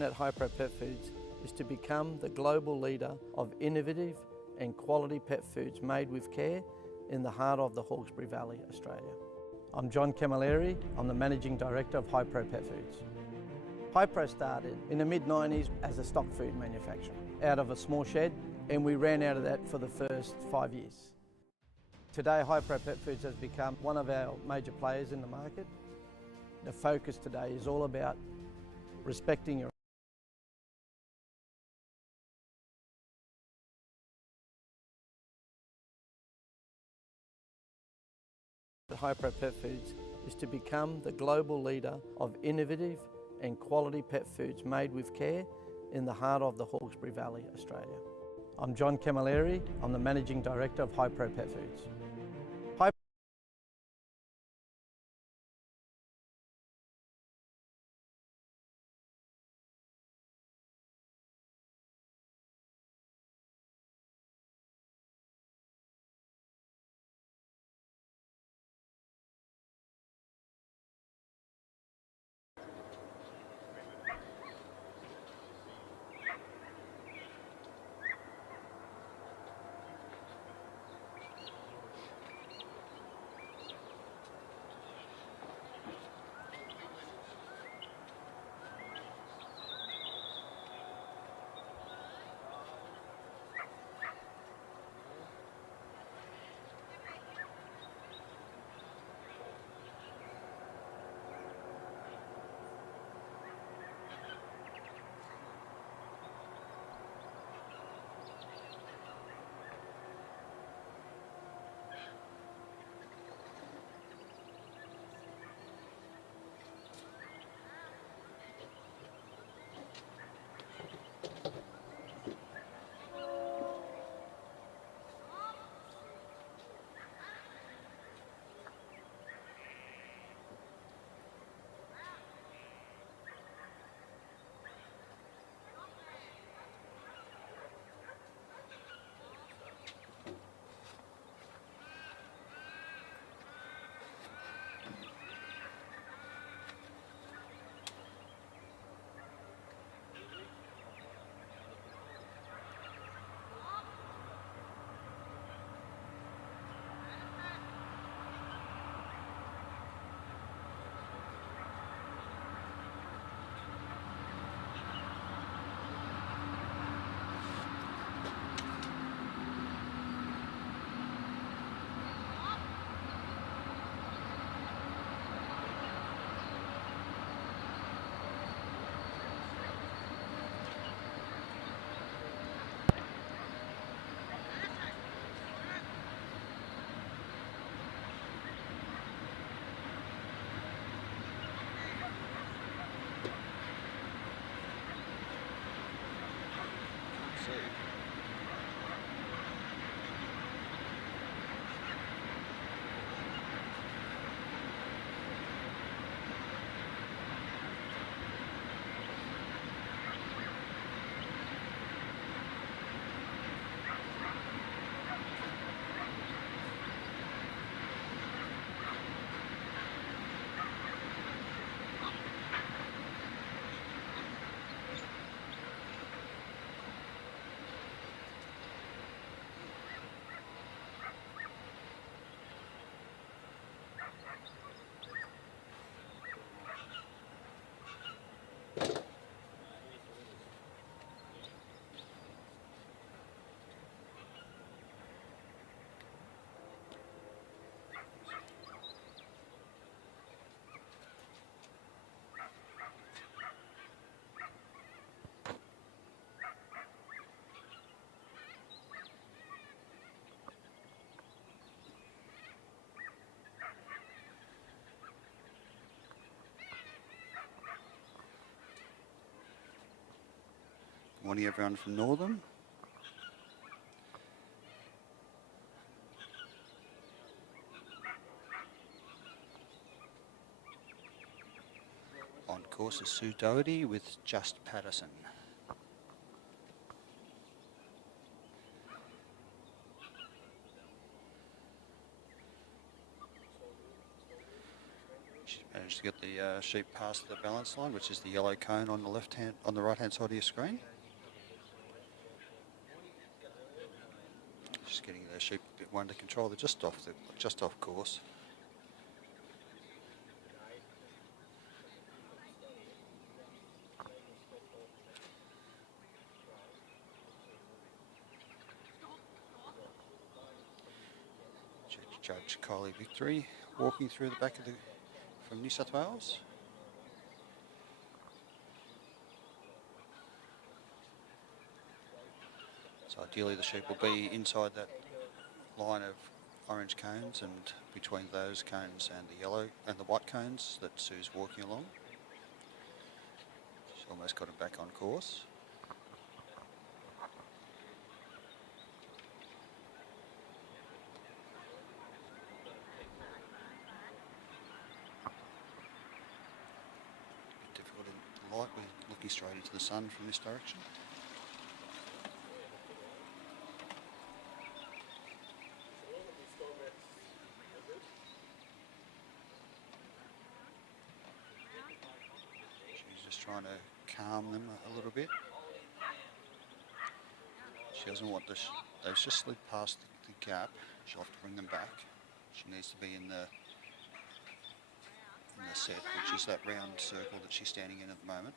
At Hypro Pet Foods is to become the global leader of innovative and quality pet foods made with care in the heart of the Hawkesbury Valley, Australia. I'm John Camilleri. I'm the Managing Director of Hypro Pet Foods. Hypro started in the mid-90s as a stock food manufacturer out of a small shed, and we ran out of that for the first 5 years. Today, Hypro Pet Foods has become one of our major players in the market. The focus today is all about respecting your Hypro Pet Foods is to become the global leader of innovative and quality pet foods made with care in the heart of the Hawkesbury Valley, Australia. I'm John Camilleri. I'm the Managing Director of Hypro Pet Foods. Morning everyone from Northam. On course is Sue Doherty with Just Patterson. She's Managed to get the sheep past the balance line, which is the yellow cone on the right hand side of your screen. Just getting the sheep a bit under control. They're just off course. Judge Kylie Victory walking through the back of from New South Wales. So ideally the sheep will be inside that line of orange cones and between those cones and the yellow and the white cones that Sue's walking along. She's almost got him back on course. Difficult in the light, we're looking straight into the sun from this direction. Trying to calm them a little bit. She doesn't want this. They've just slid past the gap. She'll have to bring them back. She needs to be in the set, which is that round circle that she's standing in at the moment.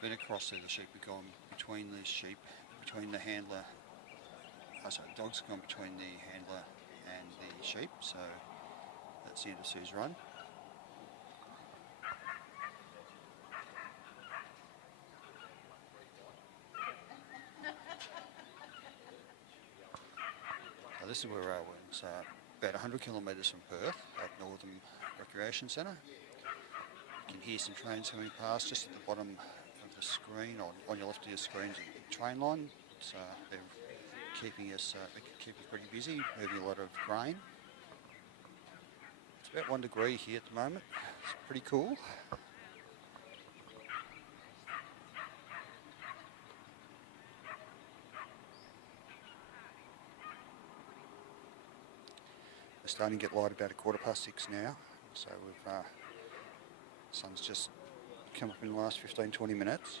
Been across there, the sheep have gone between the sheep, between the handler, sorry, the dogs have gone between the handler and the sheep, so that's the end of Sue's run. So this is where we are. It's about 100 kilometres from Perth at Northam Recreation Centre. You can hear some trains coming past just at the bottom screen, or on your left of your screen is a train line. So they're keeping us pretty busy, moving a lot of grain. It's about 1 degree here at the moment. It's pretty cool. It's starting to get light about 6:15 now. So we've sun's just come up in the last 15-20 minutes.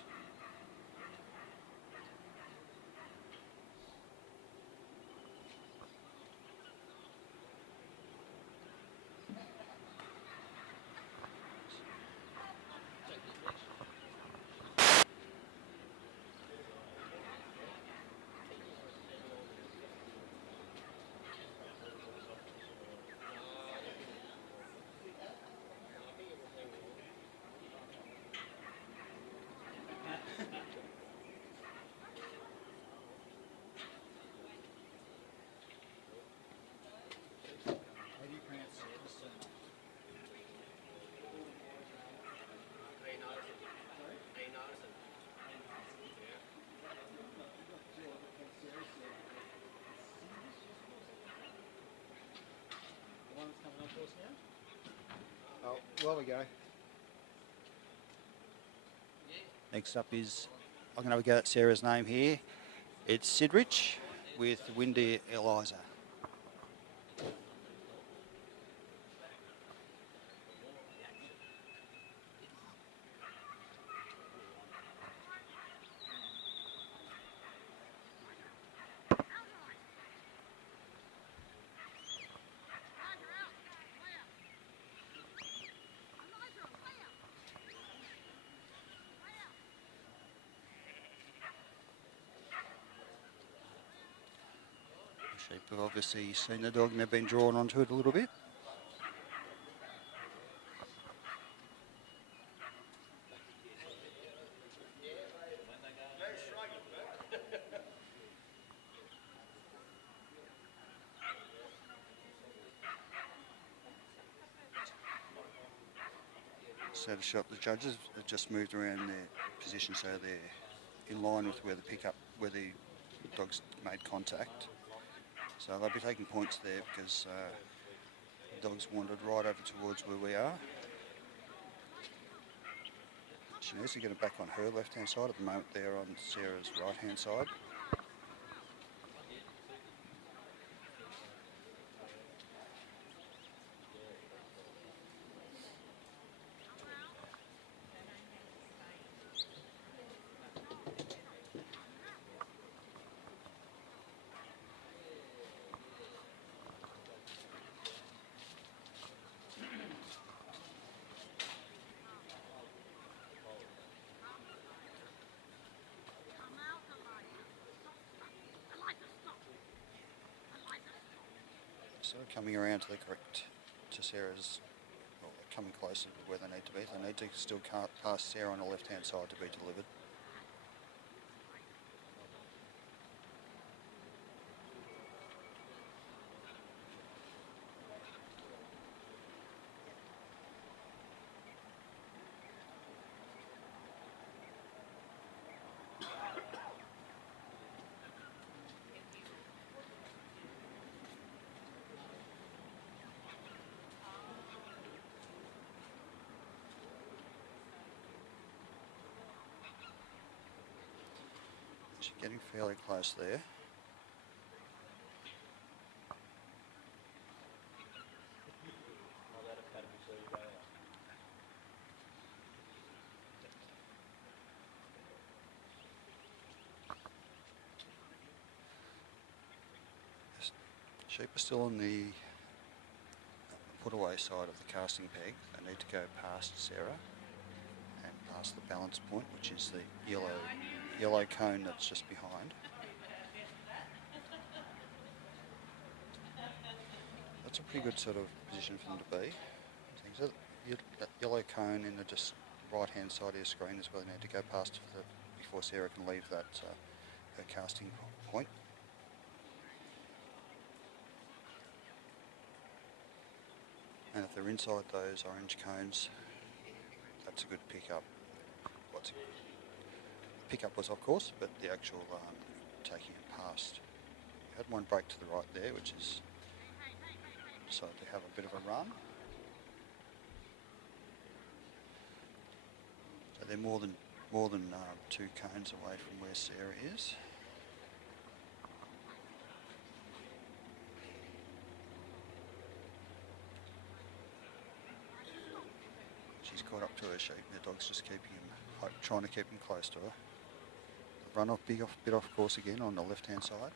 Oh, well we go. Next up is, I'm going to have a go at Sarah's name here. It's Sidrich with Windy Eliza. Sheep have obviously seen the dog and they've been drawn onto it a little bit. So to shop, the judges have just moved around their position so they're in line with where the dogs made contact. So they'll be taking points there because the dogs wandered right over towards where we are. She needs to get it back on her left-hand side. At the moment they're on Sarah's right-hand side. So coming around to the correct, to Sarah's, well, coming closer to where they need to be. They need to still pass Sarah on the left-hand side to be delivered. She's getting fairly close there. Sheep are still on the put away side of the casting peg. They need to go past Sarah and past the balance point, which is the yellow cone that's just behind. That's a pretty good sort of position for them to be. So that yellow cone in the just right-hand side of your screen is where they need to go past before Sarah can leave that her casting point. And if they're inside those orange cones, that's a good pickup. Pickup was off course, but the actual taking it past. You had one break to the right there, which is decided to have a bit of a run. So they're more than 2 cones away from where Sarah is. She's caught up to her sheep. The dog's just keeping him, trying to keep him close to her. Run off, bit off course again on the left-hand side.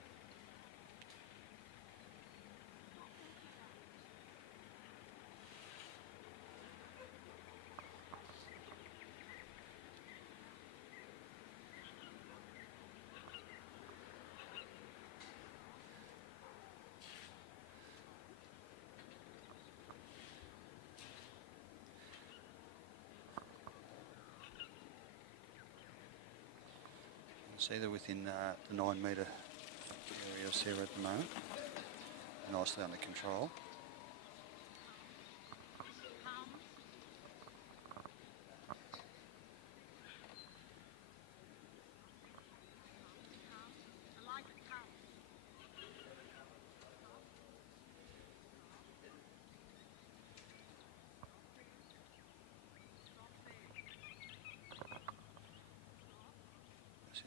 See they're within the 9 metre area of Sarah at the moment, nicely under control.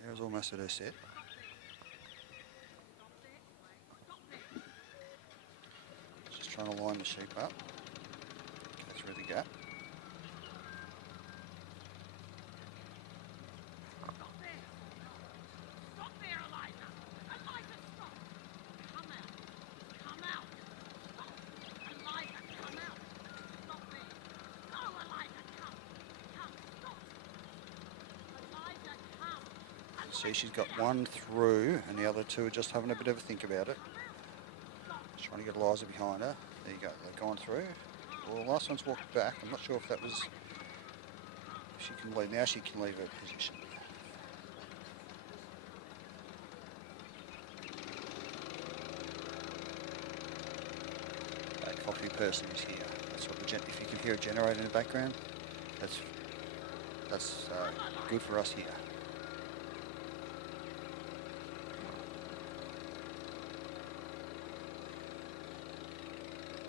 Sarah's almost at her set. Just trying to line the sheep up, go through the gap. See, she's got one through and the other 2 are just having a bit of a think about it. Just trying to get Eliza behind her. There you go, they've gone through. Well, the last one's walked back. I'm not sure if that was... If she can leave. Now she can leave her position. That coffee person is here. That's what if you can hear a generator in the background, that's good for us here.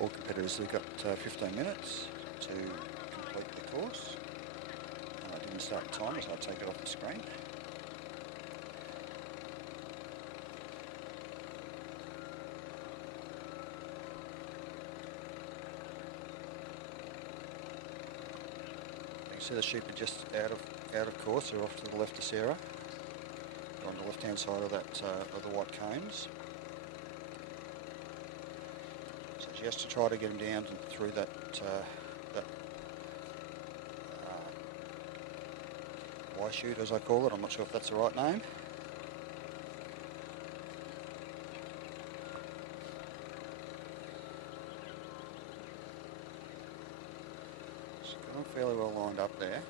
All competitors have got 15 minutes to complete the course. And I didn't can start the time as I take it off the screen. You can see the sheep are just out of course. They're off to the left of Sarah, on the left-hand side of that of the white cones. So just to try to get them down through that Y shoot, as I call it. I'm not sure if that's the right name. So got them fairly well lined up there.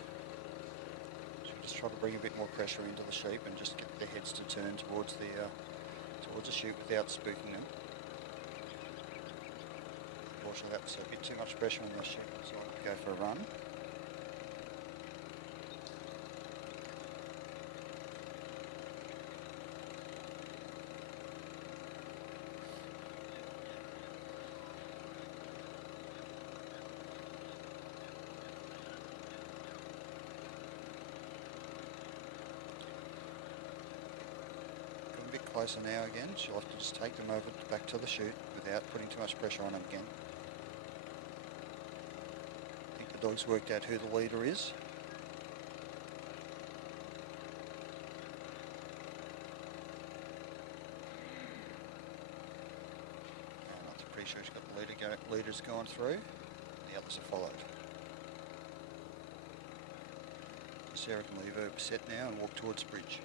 So just try to bring a bit more pressure into the sheep and just get their heads to turn towards the chute without spooking them. Unfortunately, that's a bit too much pressure on the sheep, so I go for a run. A bit closer now again. She'll have to just take them over back to the chute without putting too much pressure on them again. I think the dog's worked out who the leader is. I'm pretty sure she's got the leaders going through. The others have followed. Sarah can leave her set now and walk towards the bridge.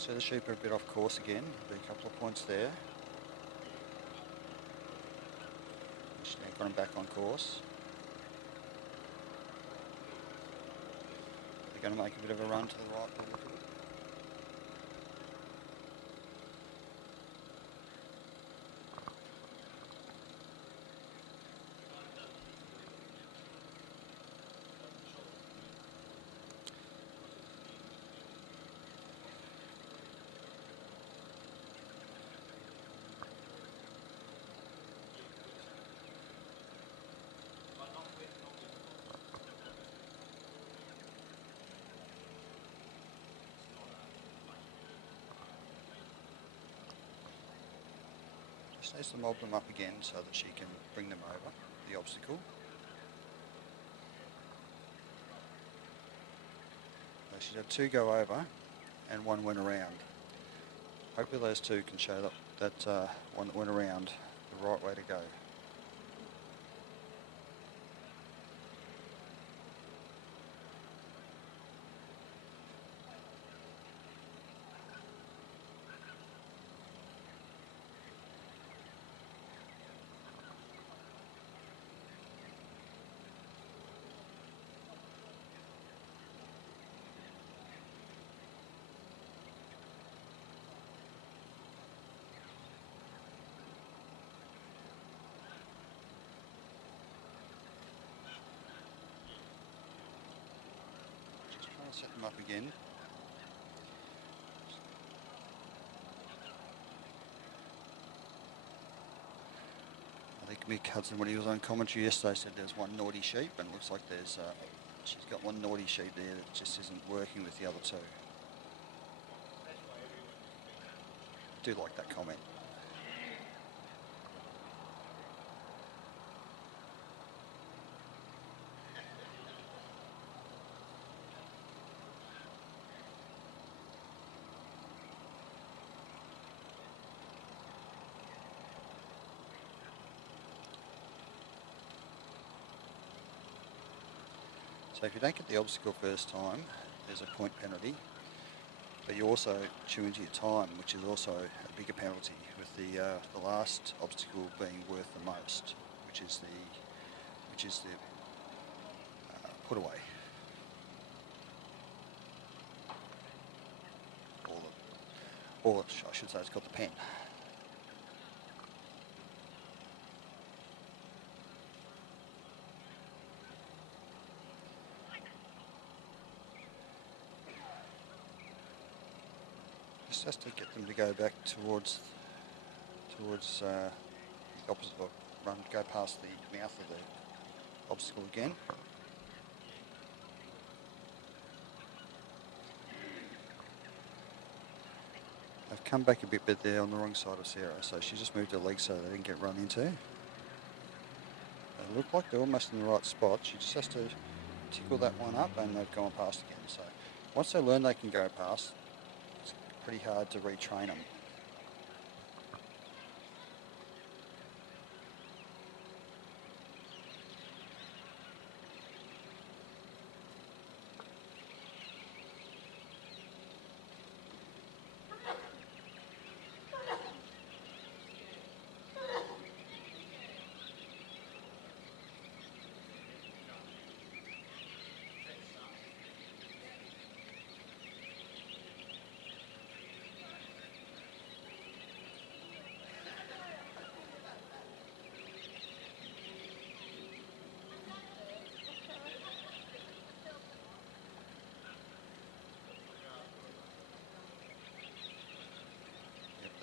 So the sheep are a bit off course again. There'll be a couple of points there. She's now got them back on course. They're going to make a bit of a run to the right a little bit. Just needs to mob them up again so that she can bring them over the obstacle. So she's had two go over and one went around. Hopefully those two can show that one that went around the right way to go. Set them up again. I think Mick Hudson, when he was on commentary yesterday, said there's one naughty sheep, and it looks like there's she's got one naughty sheep there that just isn't working with the other two. I do like that comment. So if you don't get the obstacle first time, there's a point penalty, but you also chew into your time, which is also a bigger penalty, with the last obstacle being worth the most, which is the put away. Or I should say, it's got the pen. just has to get them to go back towards the opposite, or go past the mouth of the obstacle again. They've come back a bit, but they're on the wrong side of Sarah, so she just moved her legs so they didn't get run into. They look like they're almost in the right spot. She just has to tickle that one up and they've gone past again. So once they learn they can go past, it's pretty hard to retrain them.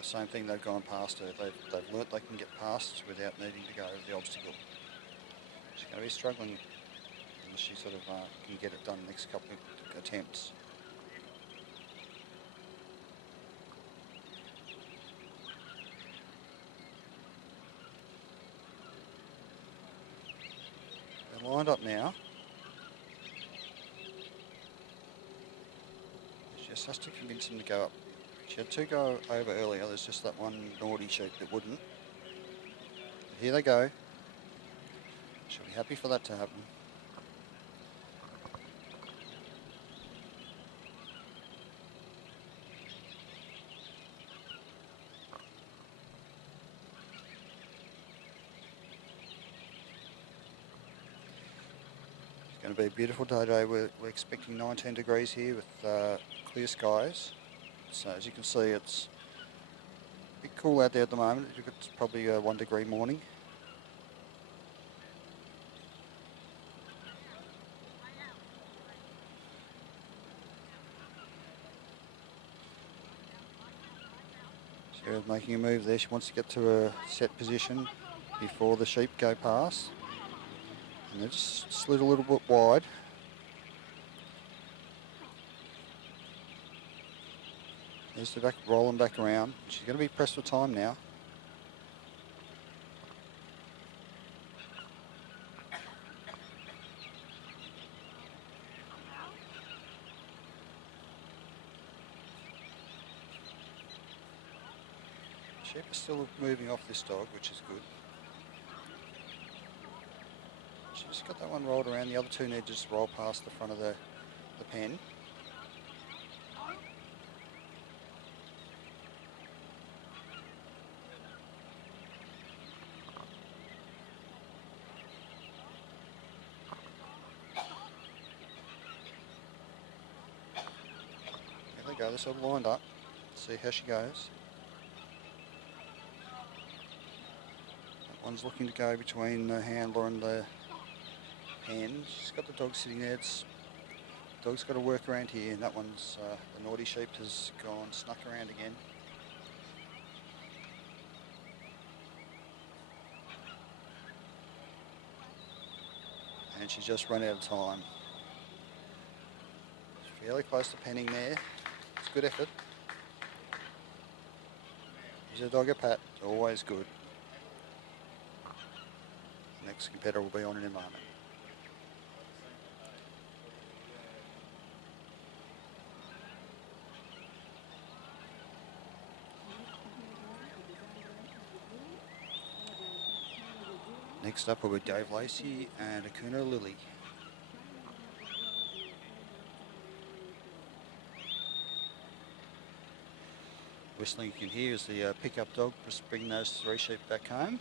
Same thing, they've gone past her. They've learnt they can get past without needing to go over the obstacle. She's going to be struggling unless she sort of can get it done the next couple of attempts. They're lined up now. She just has to convince them to go up. She had two go over earlier, there's just that one naughty sheep that wouldn't. But here they go. She'll be happy for that to happen. It's going to be a beautiful day today. We're expecting 19 degrees here with clear skies. So as you can see, it's a bit cool out there at the moment. It's probably a 1 degree morning. Sarah's making a move there. She wants to get to a set position before the sheep go past. And they just slid a little bit wide. There's the back, rolling back around. She's going to be pressed for time now. Sheep is still moving off this dog, which is good. She's just got that one rolled around. The other two need to just roll past the front of the pen. Go, they're sort of lined up. See how she goes. That one's looking to go between the handler and the pen. She's got the dog sitting there. The dog's got to work around here, and that one's the naughty sheep has gone snuck around again. And she's just run out of time. She's fairly close to penning there. It's good effort. Gives the dog a pat, it's always good. Next competitor will be on in a moment. Next up will be Dave Lacey and Akuna Lily. Whistling you can hear is the pickup dog just bringing those three sheep back home.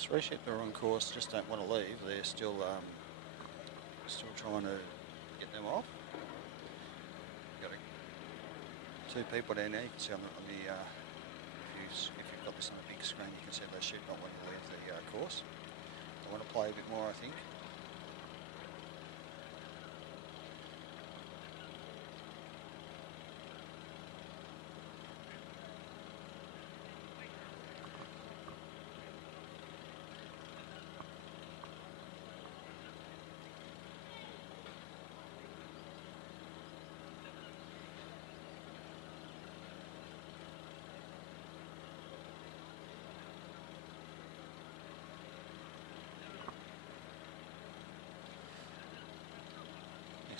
Three sheep that are on course just don't want to leave. They're still trying to get them off. Got two people down there. You can see on the if you've got this on a big screen, you can see those sheep not wanting to leave the course. They want to play a bit more, I think.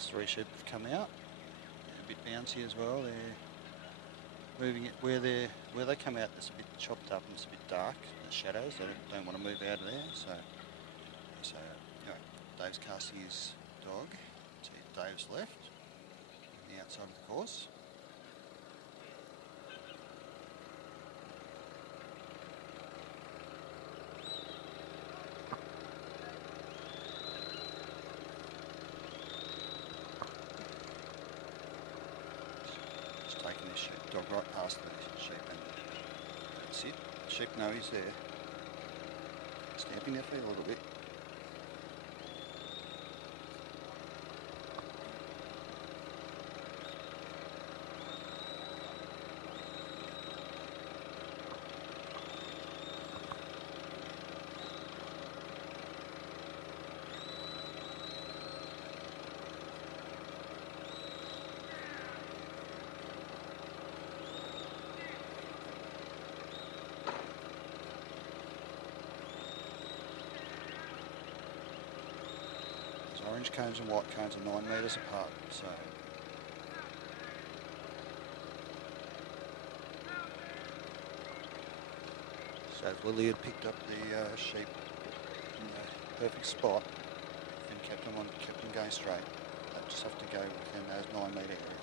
Three sheep have come out. They're a bit bouncy as well. They're moving it where they come out. It's a bit chopped up and it's a bit dark. The shadows. They don't want to move out of there. So anyway, Dave's casting his dog to Dave's left, on the outside of the course. Taking this sheepdog right past the sheep and that's it. The sheep know he's there. Stamping their feet a little bit. Orange cones and white cones are 9 metres apart, so Willie had picked up the sheep in the perfect spot and kept them going straight. They just have to go within those 9 metre area.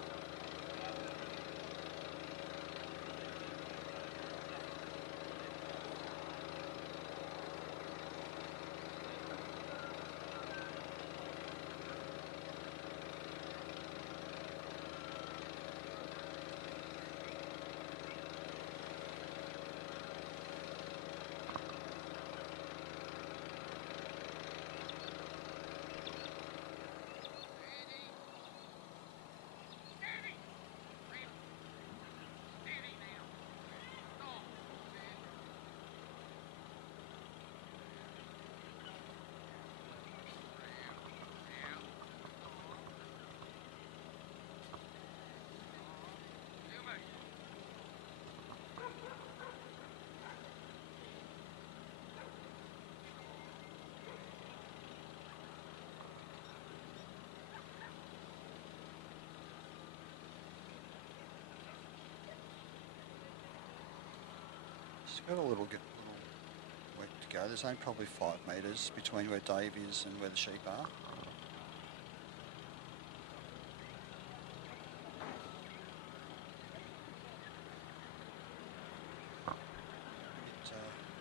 It's got a little way to go. There's only probably 5 metres between where Dave is and where the sheep are.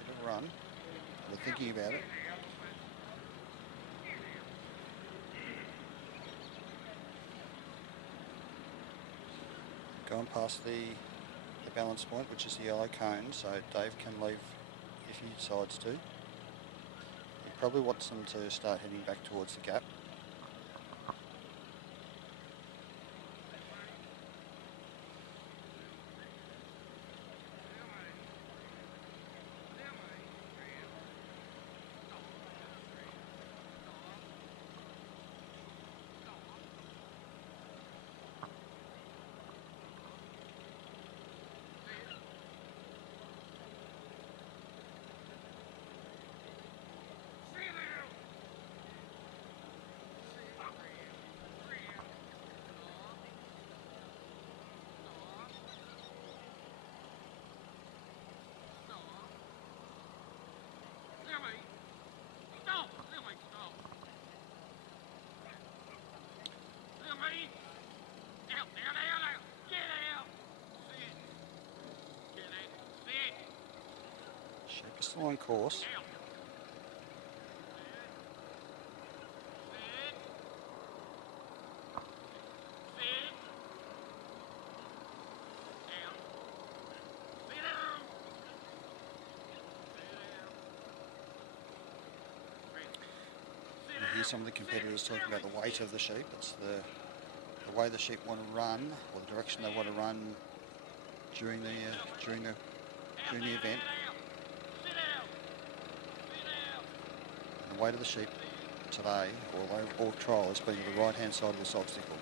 Bit of a run. They're thinking about it. Going past the balance point, which is the yellow cone, so Dave can leave if he decides to. He probably wants them to start heading back towards the gap. Sheep is still on course. some of the competitors talking about the weight of the sheep. It's the way the sheep want to run, or the direction they want to run during the event. And the weight of the sheep today, or trial, has been the right hand side of this obstacle.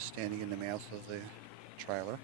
just standing in the mouth of the trailer.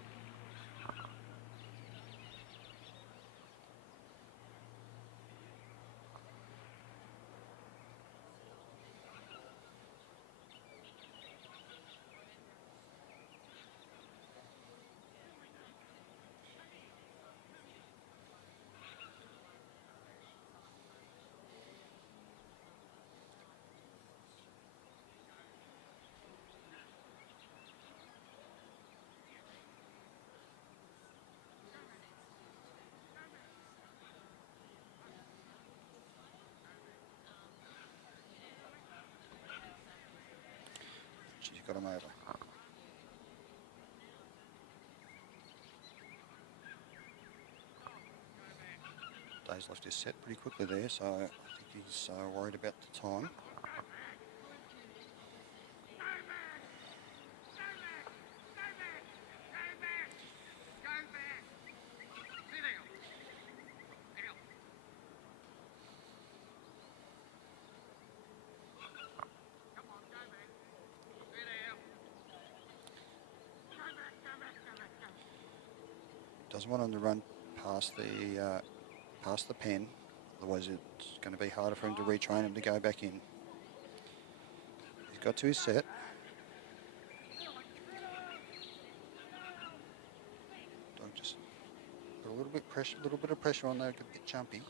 She's got him over. Dave's left his set pretty quickly there, so I think he's worried about the time. Doesn't want him to run past the pen, otherwise it's going to be harder for him to retrain him to go back in. He's got to his set. Dog just put a little bit of pressure on there, a bit jumpy.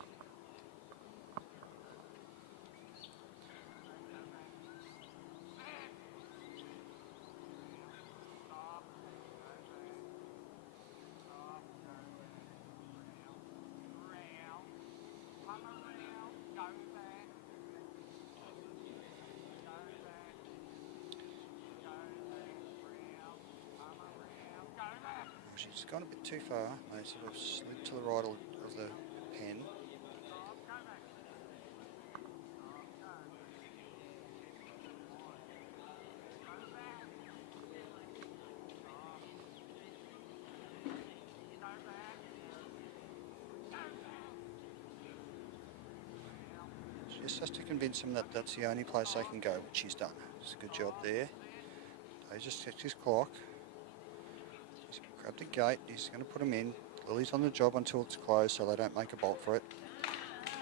She's gone a bit too far. They sort of slid to the right of the pen. She just has to convince him that that's the only place they can go, which she's done. It's a good job there. He just checks his clock. He's grabbed the gate, he's going to put him in. Lily's on the job until it's closed so they don't make a bolt for it.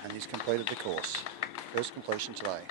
And he's completed the course. First completion today.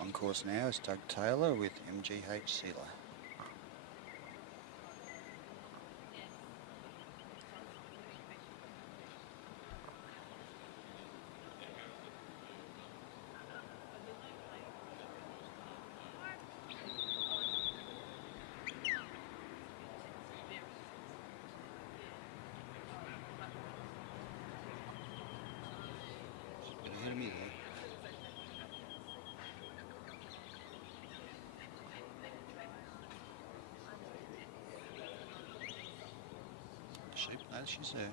On course now is Doug Taylor with MGH Sealer. sheep. No, she's there.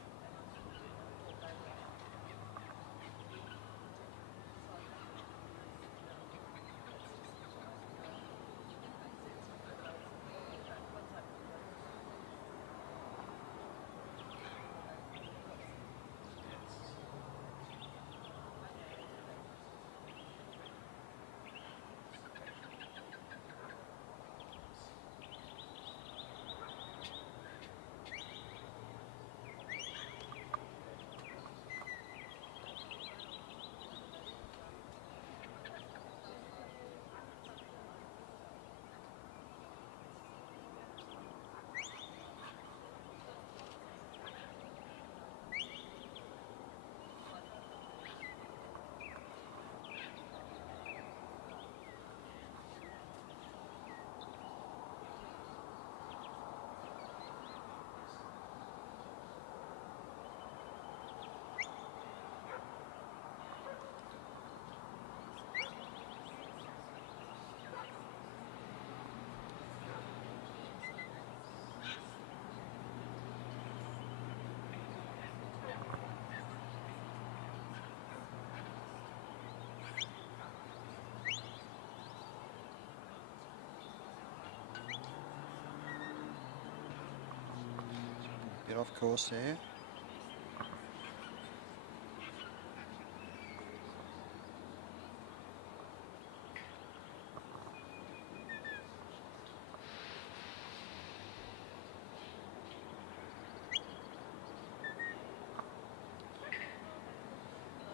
Bit off course there.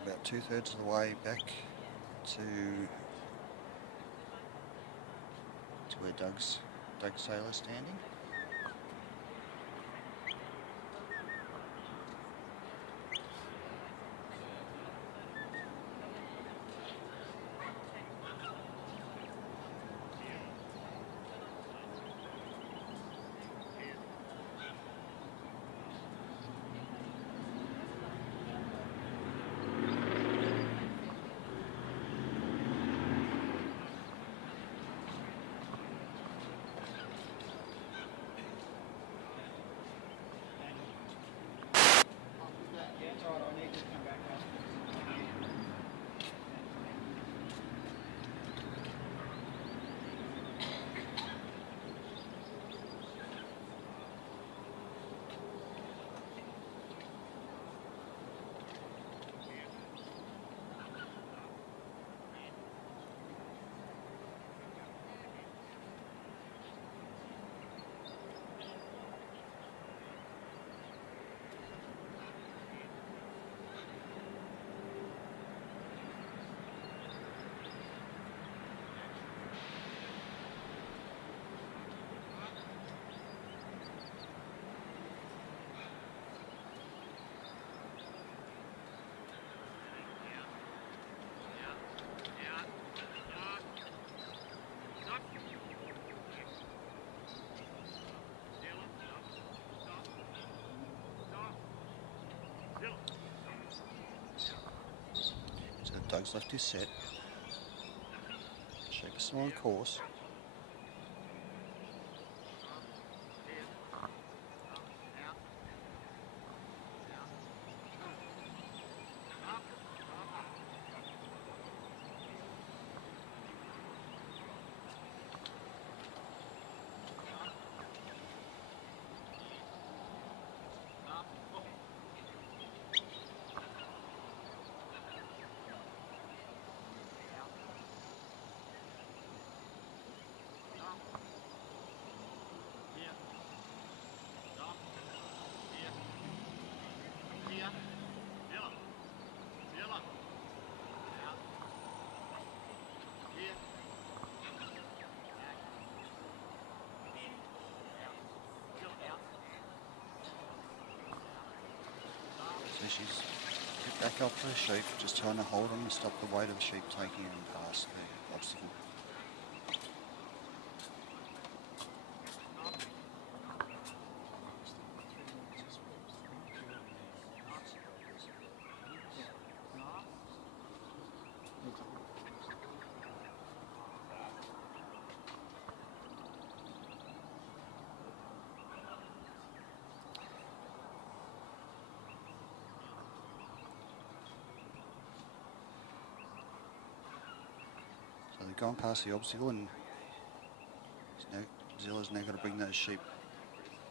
About 2/3 of the way back to where Doug's sailor standing. Doug's left his set. Sheep is still on course. So she's back up to the sheep, just trying to hold them and stop the weight of the sheep taking them past the obstacle. gone past the obstacle, and Zilla's now got to bring those sheep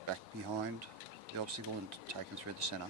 back behind the obstacle and take them through the centre.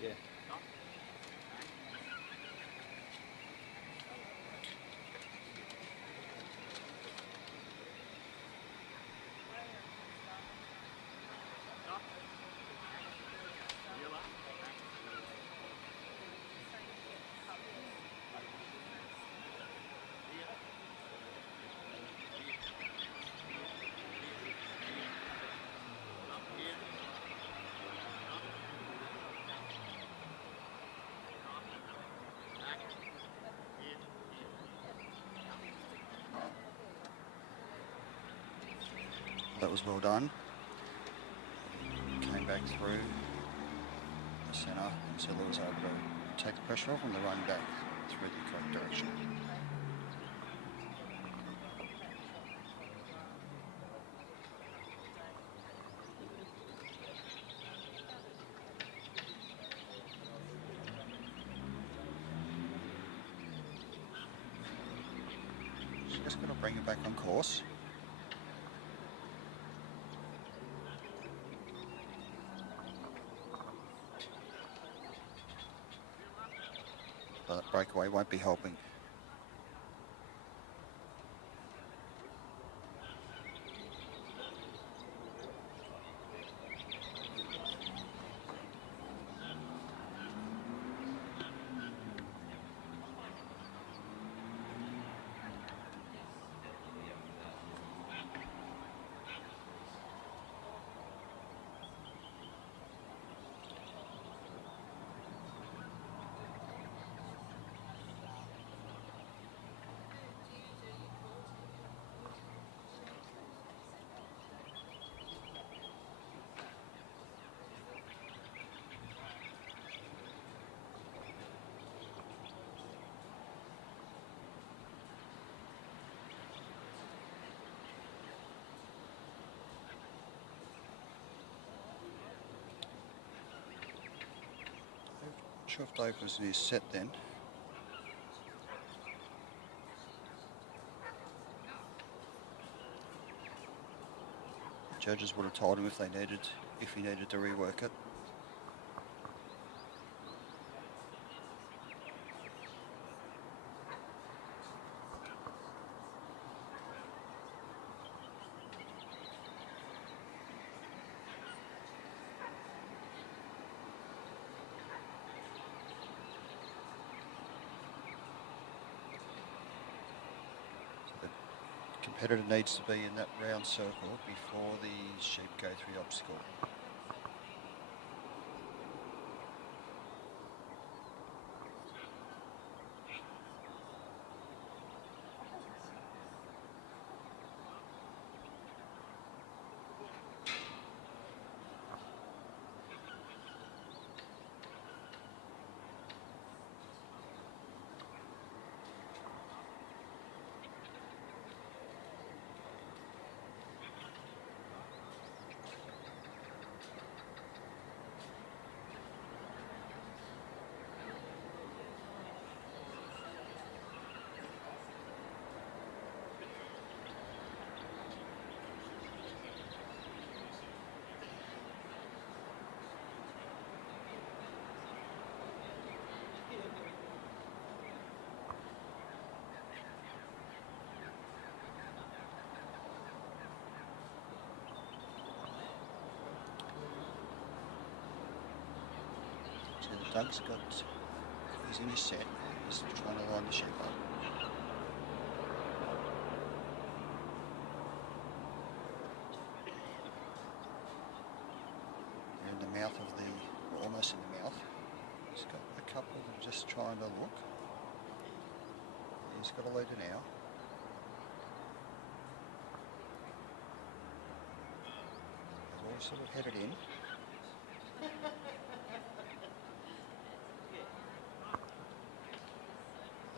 Yeah. That was well done. Came back through the centre, and Zilla was able to take the pressure off and the run back through the correct direction. So just going to bring it back on course. But that breakaway won't be helping. Not sure if Dave was in his set then. Judges would have told him if he needed to rework it. Competitor needs to be in that round circle before the sheep go through the obstacle. Doug's got, he's in his set, he's trying to line the sheep up. They're in the mouth of the, well, almost in the mouth. He's got a couple that are just trying to look. He's got a leader now. They've all sort of headed in.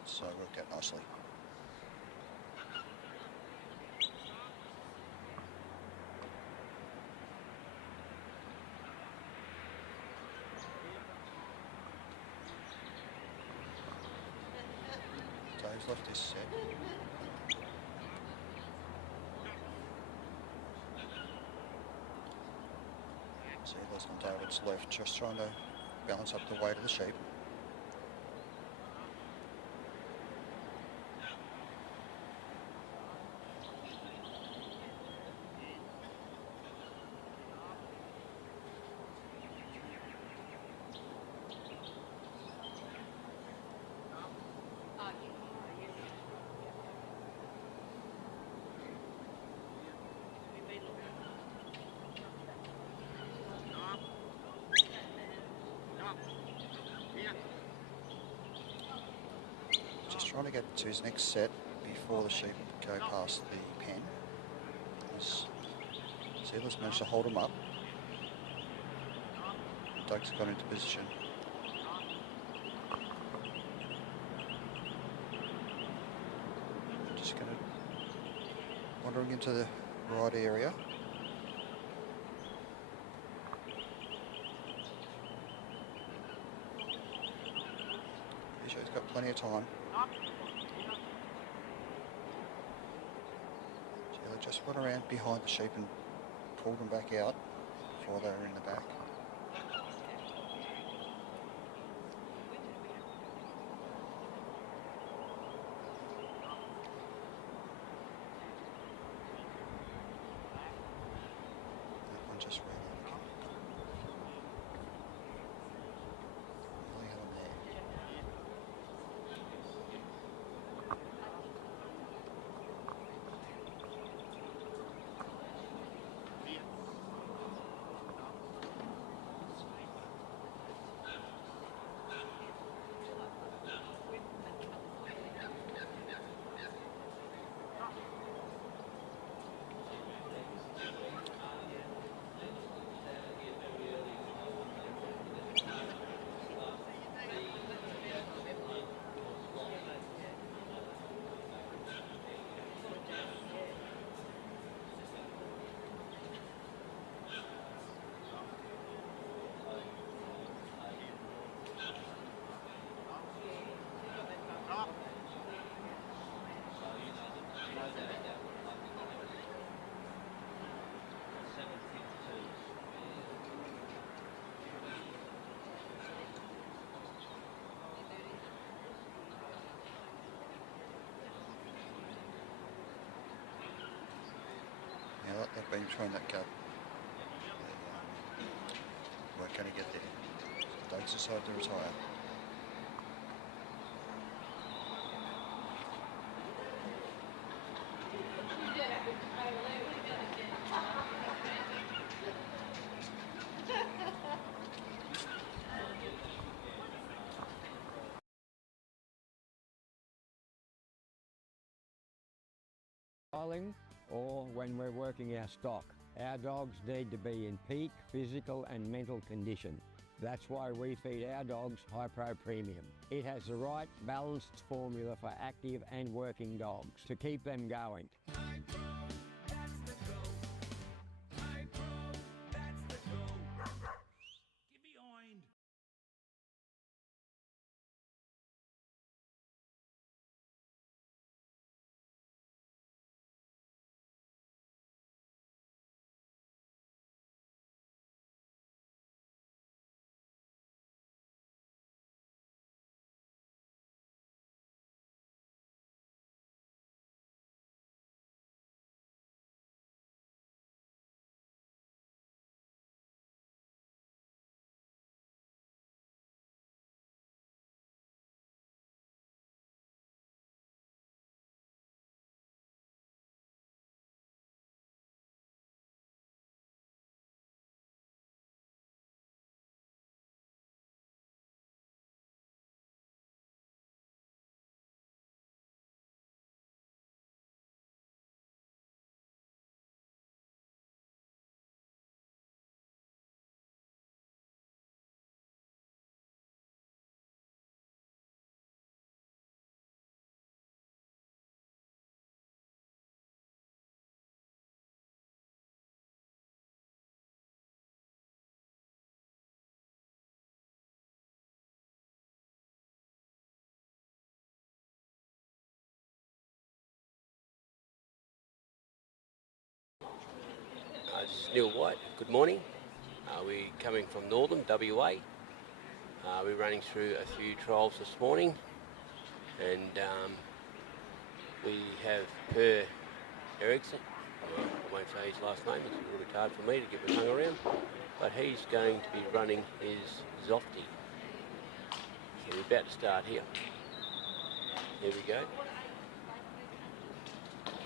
So worked out nicely. Dave's left his set. See, there's David's left, just trying to balance up the weight of the sheep. Trying to get to his next set before the sheep go past the pen. Sealer's managed to hold him up. Doug's got into position. Just going to wandering into the right area. He's got plenty of time. Just went around behind the sheep and pulled them back out before they were in the back. That one just ran out again. Nearly had him there. Now that they've been through that gap, they weren't going to get there. So Doug's decided to retire. Or when we're working our stock. Our dogs need to be in peak physical and mental condition. That's why we feed our dogs Hypro Premium. It has the right balanced formula for active and working dogs to keep them going. Neil White. Good morning. We're coming from Northam, WA. We're running through a few trials this morning, and we have Per Ericson. Well, I won't say his last name, it's a little bit hard for me to get my tongue around, but he's going to be running his Zofty. So we're about to start here. Here we go.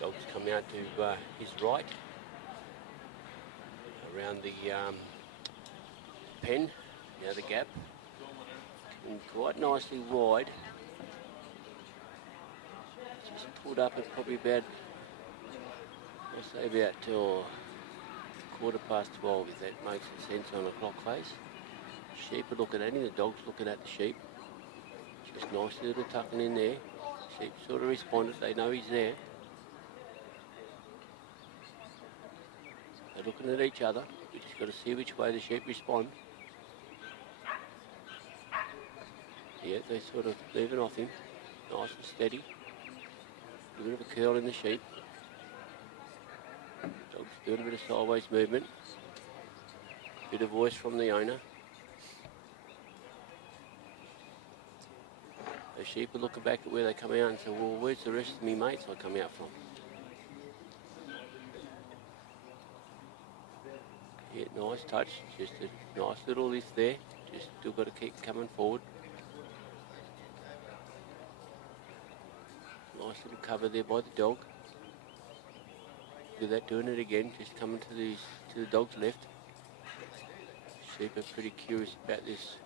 Dog's come out to his right, around the pen, now the gap, and quite nicely wide. Just pulled up at probably about, I'll say about 12:15, if that makes sense on a clock face. Sheep are looking at him, the dog's looking at the sheep. Just nicely little tucking in there. Sheep sort of responded, they know he's there. They're looking at each other. We just got to see which way the sheep respond. Yeah, they're sort of moving off him. Nice and steady. A bit of a curl in the sheep. Dog's doing a bit of sideways movement. Bit of voice from the owner. The sheep are looking back at where they come out and say, well, where's the rest of me mates I come out from? Yeah, nice touch. Just a nice little lift there. Just still got to keep coming forward. Nice little cover there by the dog. Look at that, doing it again. Just coming to the dog's left. Sheep are pretty curious about this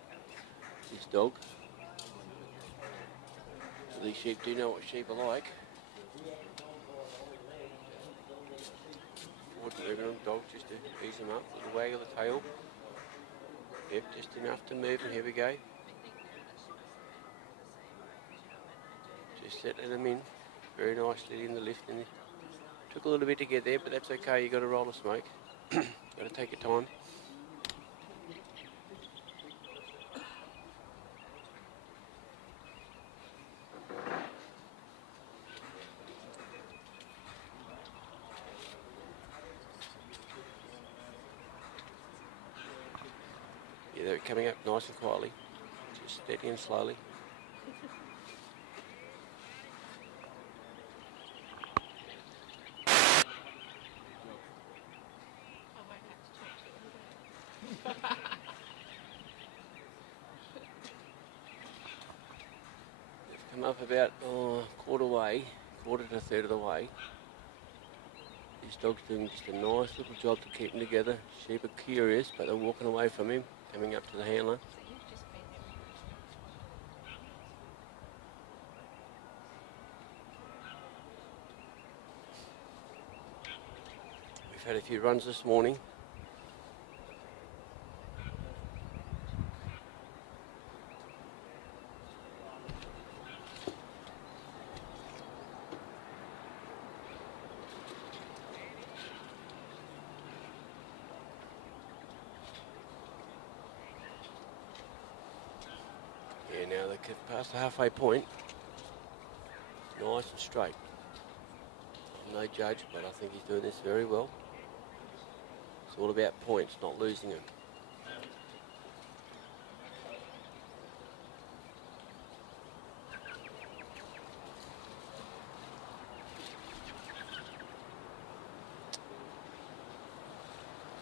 dog. So these sheep do know what sheep are like. Moving on the dog just to ease him up, little wag of the tail. Yep, just enough to move, and here we go. Just settling them in very nicely in the lift, and it took a little bit to get there, but that's okay. You got to roll the smoke. Got to take your time. Yeah, they're coming up nice and quietly, just steady and slowly. They've come up about quarter to a third of the way. This dog's doing just a nice little job to keep them together. Sheep are curious, but they're walking away from him, coming up to the handler. We've had a few runs this morning. Yeah, now they get past the halfway point. Nice and straight. I'm no judge, but I think he's doing this very well. It's all about points, not losing them.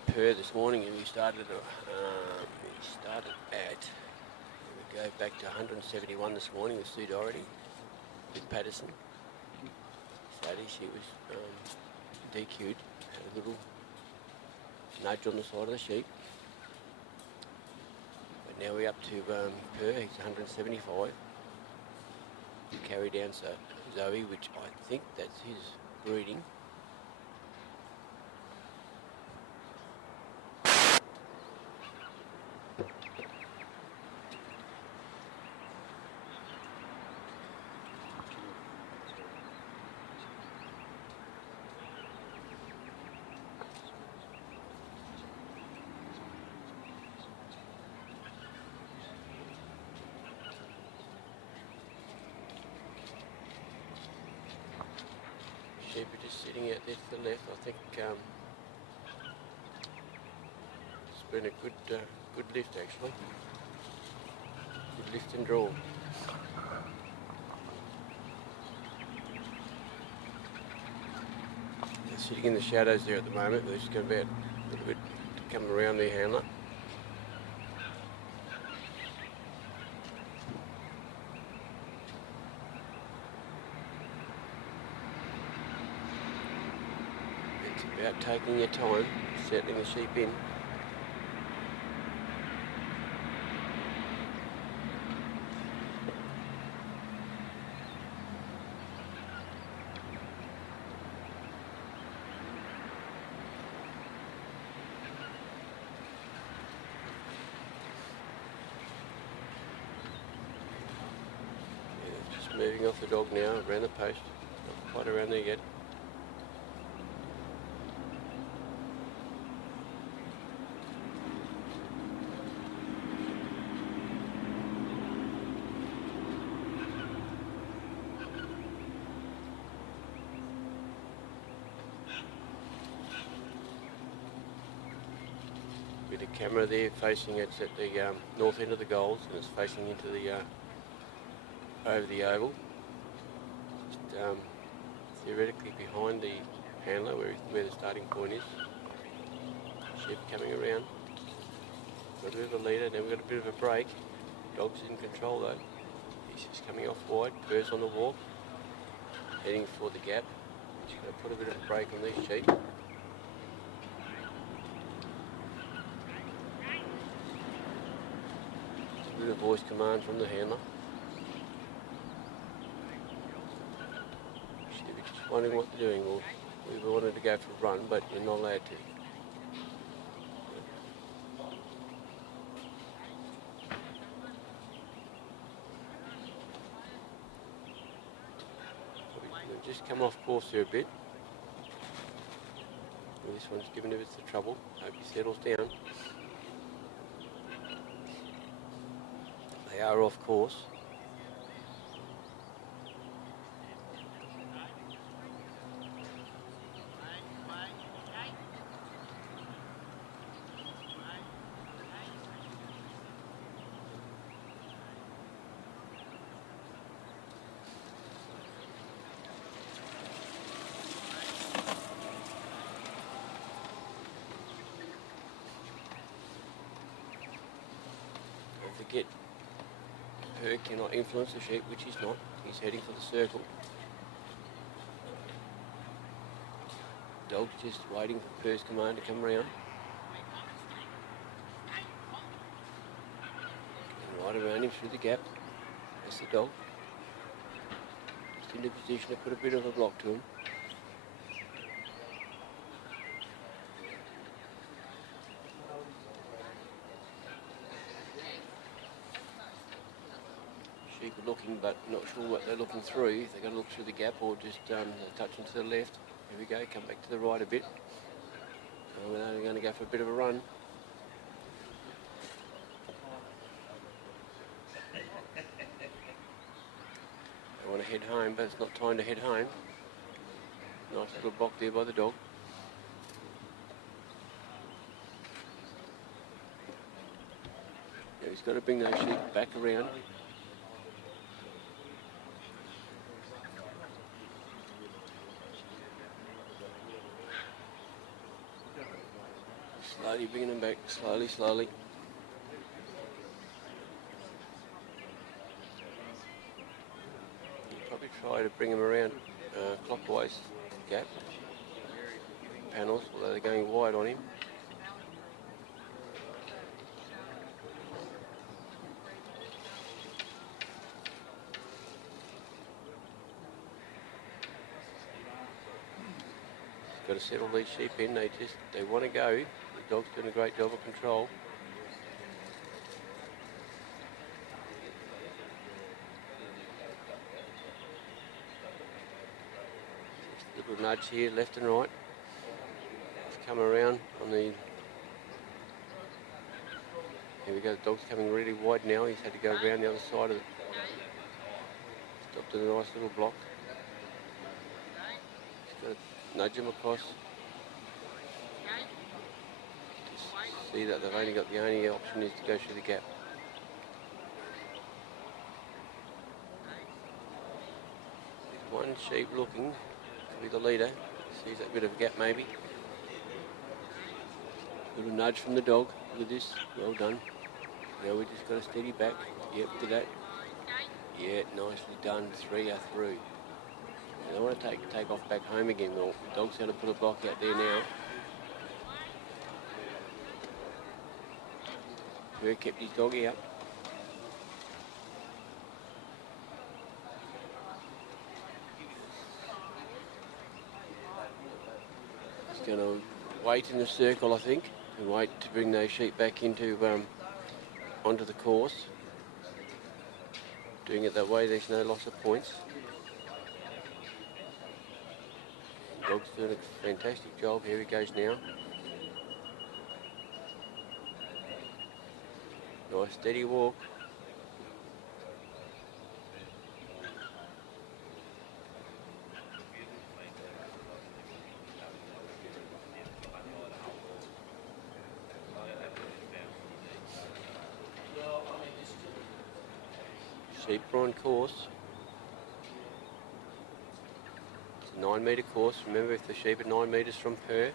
Per this morning, we started at, we go back to 171 this morning with Sue Doherty, with Patterson. Sadie, she was DQ'd, had a little nudge on the side of the sheep. But now we're up to Per, he's 175. We carry down Zoe, which I think that's his breeding. Sheep are just sitting out there to the left. I think been a good lift actually. Good lift and draw. They're sitting in the shadows there at the moment. They're just going about a little bit to come around their handler. It's about taking your time, settling the sheep in. Moving off the dog now, around the post, not quite around there yet. With the camera there facing, it's at the north end of the goals and it's facing into the over the oval, just theoretically behind the handler where the starting point is. Sheep coming around, got a bit of a leader, then we've got a bit of a break. Dog's in control though, he's just coming off wide, Purse on the walk, heading for the gap. Just going to put a bit of a break on these sheep. Just a bit of voice command from the handler. Wondering what they're doing. Well, we wanted to go for a run, but you're not allowed to. We've just come off course there a bit. Well, this one's giving a bit of trouble. Hope he settles down. They are off course. Forget Herc cannot influence the sheep, which he's not. He's heading for the circle. Dog's just waiting for Purse command to come around. And right around him through the gap. That's the dog. Just into position to put a bit of a block to him. Sheep are looking, but not sure what they're looking through. If they're going to look through the gap or just touching to the left. Here we go, come back to the right a bit. And we're only going to go for a bit of a run. They want to head home, but it's not time to head home. Nice little block there by the dog. Now he's got to bring those sheep back around. Slowly bringing them back, slowly, slowly. You probably try to bring them around clockwise gap panels, although they're going wide on him. Got to settle these sheep in. They want to go. The dog's doing a great job of control. Just a little nudge here, left and right. Let's come around on the. Here we go. The dog's coming really wide now. He's had to go around the other side of it. Stopped at a nice little block. Just got to nudge him across. see that they've only got the only option is to go through the gap. There's one sheep looking to be the leader. Sees that bit of a gap maybe. Little nudge from the dog. Look at this. Well done. Now we just got to steady back. Yep, to that. Yeah, nicely done. 3 are through. And I want to take off back home again. Well, the dog's going to put a block out there now. Where kept his doggy up. He's going to wait in the circle, I think, and wait to bring those sheep back into onto the course. Doing it that way, there's no loss of points. Dog's doing a fantastic job. Here he goes now. Nice steady walk. Sheep are on course. It's a 9 metre course. Remember, if the sheep are 9 metres from her,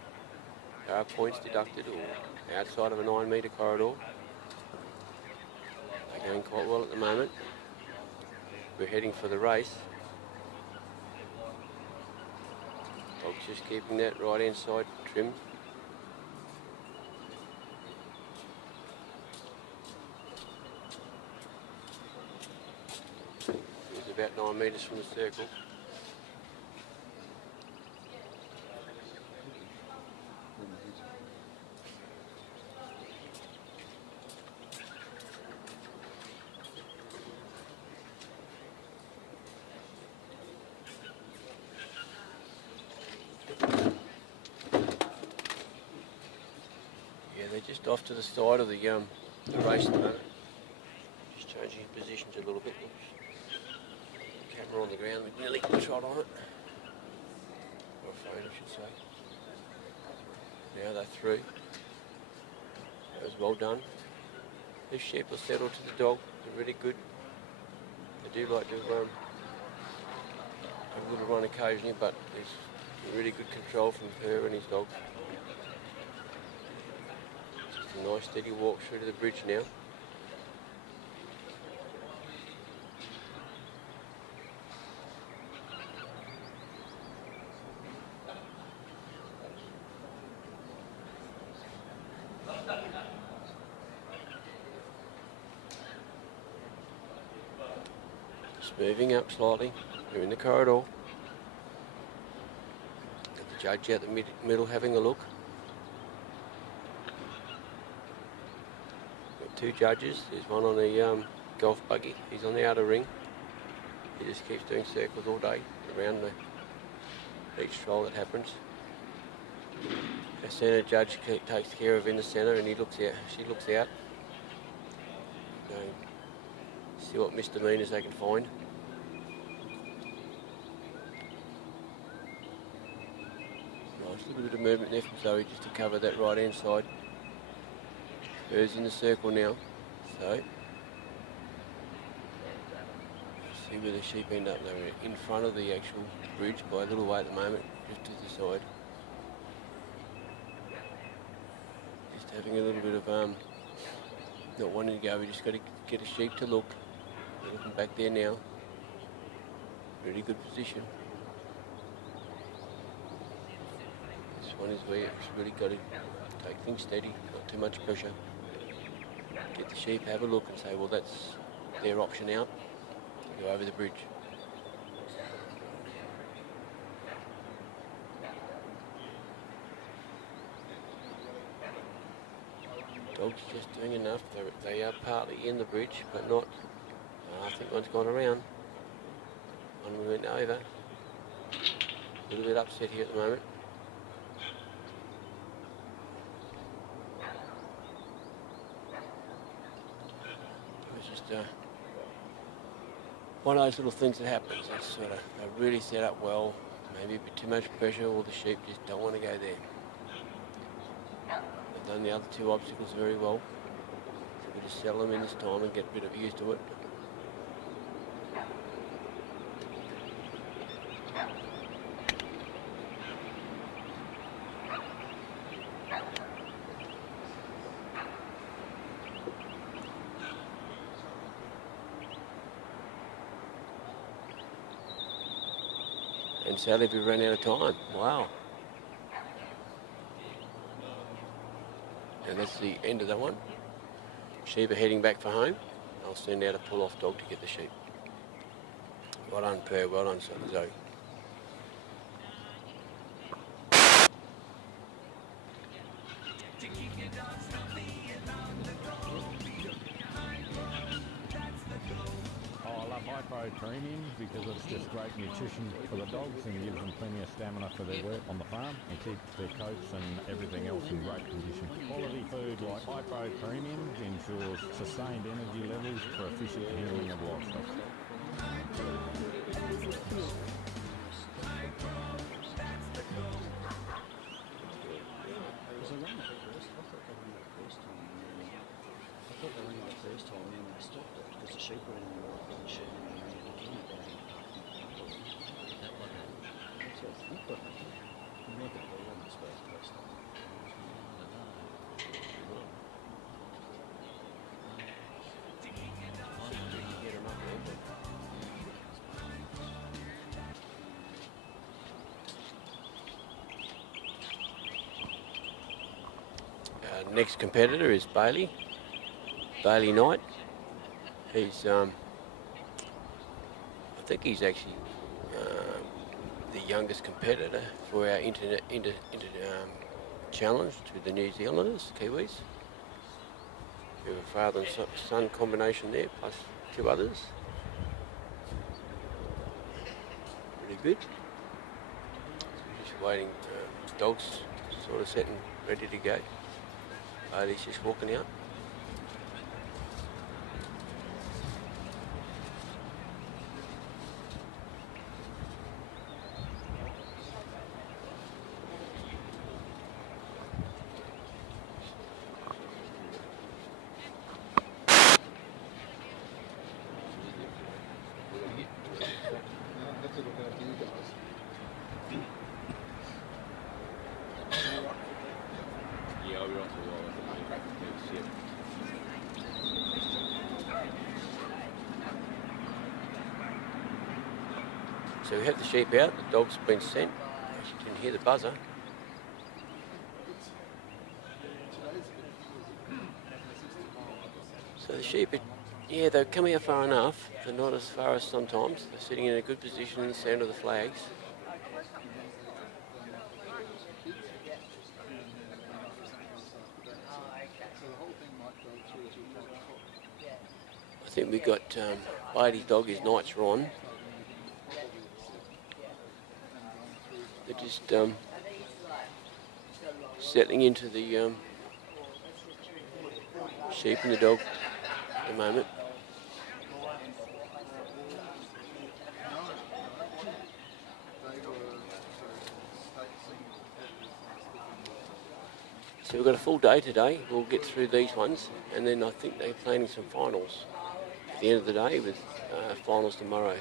there are points deducted, or outside of a 9 metre corridor. They're going quite well at the moment. We're heading for the race. Dog's just keeping that right hand side trimmed. He's about 9 metres from the circle. They're just off to the side of the race at the moment. Just changing positions a little bit. Camera on the ground, we nearly trot on it. Or a phone, I should say. Now they're through. That was well done. These sheep are settled to the dog. They're really good. They do like to have a little run occasionally, but there's really good control from her and his dog. A nice steady walk through to the bridge now. Just moving up slightly. We're in the corridor. Got the judge out the middle having a look. 2 judges. There's one on the golf buggy. He's on the outer ring. He just keeps doing circles all day around each trial that happens. The centre judge takes care of in the centre, and he looks out. She looks out. See what misdemeanours they can find. Nice little bit of movement there from Zoe just to cover that right hand side. Hers in the circle now, so see where the sheep end up. They're in front of the actual bridge by a little way at the moment, just to the side. Just having a little bit of not wanting to go. We just got to get a sheep to look. They're looking back there now. Really good position. This one is where you've really got to take things steady, not too much pressure. Get the sheep, have a look and say, well, that's their option out. Go over the bridge. Dog's just doing enough. They are partly in the bridge, but not. I think one's gone around. One went over. A little bit upset here at the moment. One of those little things that happens. It's sort of they really set up well, maybe a bit too much pressure, or the sheep just don't want to go there. I've done the other two obstacles very well. So we just settle them in this time and get a bit of used to it. And sadly we ran out of time. Wow. And that's the end of that one. Sheep are heading back for home. I'll send out a pull-off dog to get the sheep. Well done, Per. Well done, Zoe. I love Hypro Premium because it's just great nutrition for the dogs and gives them plenty of stamina for their work on the farm and keeps their coats and everything else in great condition. Quality food like Hypro Premium ensures sustained energy levels for efficient handling of livestock. Next competitor is Bailey Knight. He's, I think he's actually the youngest competitor for our challenge to the New Zealanders, Kiwis. We have a father and son combination there, plus two others. Pretty good. Just waiting, dogs sort of set and ready to go. Bailey's just walking out. So we have the sheep out, the dog's been sent. You can hear the buzzer. So the sheep, yeah, they've come out far enough, but not as far as sometimes. They're sitting in a good position in the sound of the flags. I think we've got Bailey's dog, his nights are on. They're just settling into the sheep and the dog at the moment. So we've got a full day today. We'll get through these ones, and then I think they're planning some finals at the end of the day with finals tomorrow.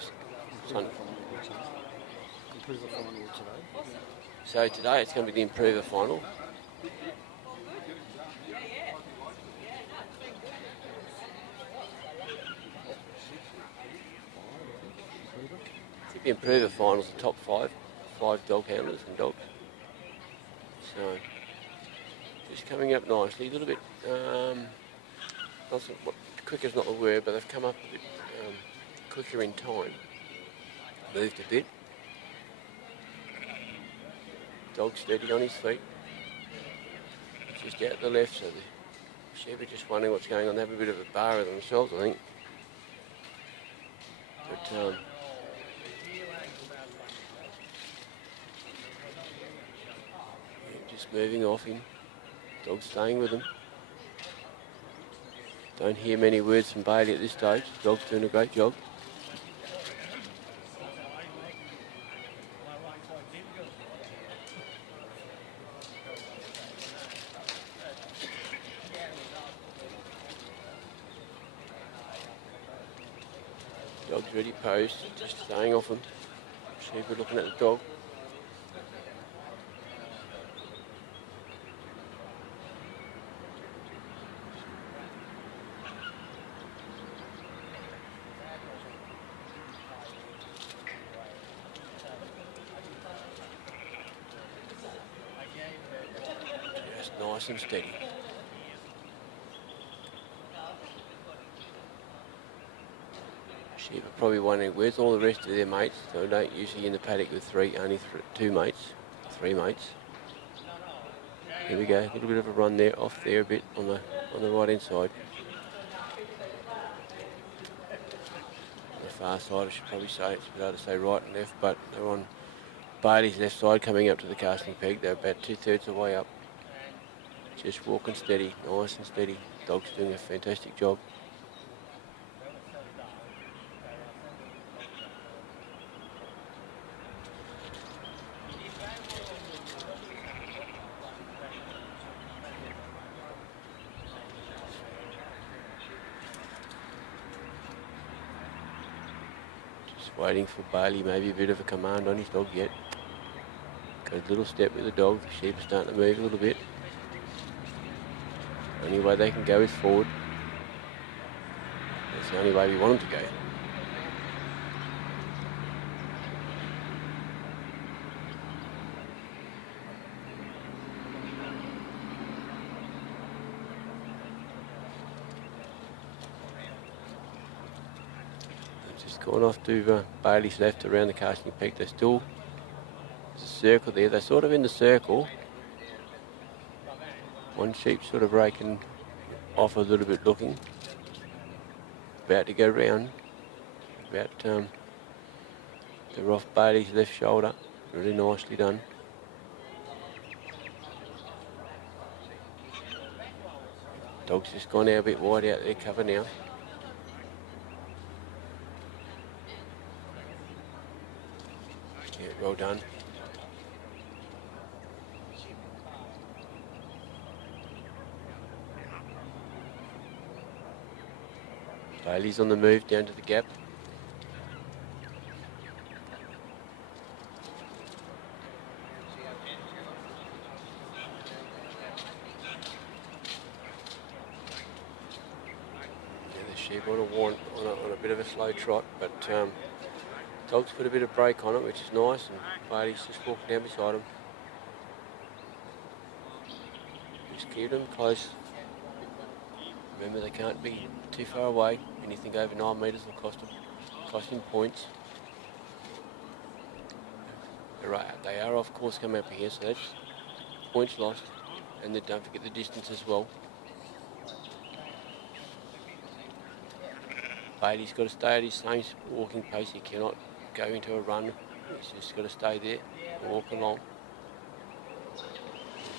So today it's going to be the improver final. The improver finals, the top five dog handlers and dogs. So just coming up nicely, a little bit. Quicker's not the word, but they've come up a bit quicker in time. Moved a bit. Dog steady on his feet. Just out to the left, so the sheep are just wondering what's going on. They have a bit of a bar of themselves, I think. But yeah, just moving off him. Dog staying with him. Don't hear many words from Bailey at this stage. The dog's doing a great job. Dog's ready posed, just staying off him. Sheep are looking at the dog. Just nice and steady. Sheep are probably wondering where's all the rest of their mates. They don't usually in the paddock with only two mates, three mates. Here we go, a little bit of a run there, off there a bit on the right hand side. On the far side, I should probably say it's better to say right and left, but they're on Bailey's left side coming up to the casting peg. They're about 2/3 of the way up. Just walking steady, nice and steady. Dog's doing a fantastic job. Waiting for Bailey, maybe a bit of a command on his dog yet. Got a little step with the dog. The sheep are starting to move a little bit. Only way they can go is forward. That's the only way we want them to go. Gone off to Bailey's left around the casting peg. They're still, there's a circle there. They're sort of in the circle. One sheep sort of breaking off a little bit looking. About to go round. They're off Bailey's left shoulder. Really nicely done. Dog's just gone out a bit wide out there cover now. Yeah, well done. Bailey's on the move down to the gap. Yeah, the sheep on a bit of a slow trot, but dog's put a bit of brake on it, which is nice, and Bailey's just walking down beside him. Just keep them close. Remember, they can't be too far away. Anything over 9 metres will cost him points. They are off course coming up here, so that's points lost. And then don't forget the distance as well. Bailey's got to stay at his same walking pace. He cannot go into a run. He's just got to stay there and walk along.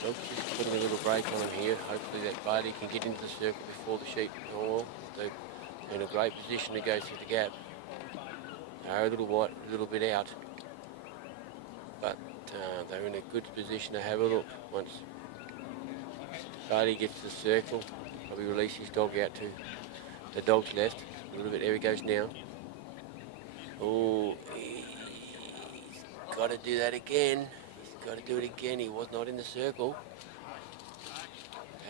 Dog's just putting a little brake on him here. Hopefully that Bailey can get into the circle before the sheep. Oh, they're in a great position to go through the gap. They're a little bit out, but they're in a good position to have a look. Once Bailey gets to the circle, probably release his dog out to the dog's left. A little bit, there he goes now. Oh, he's got to do that again. He's got to do it again. He was not in the circle.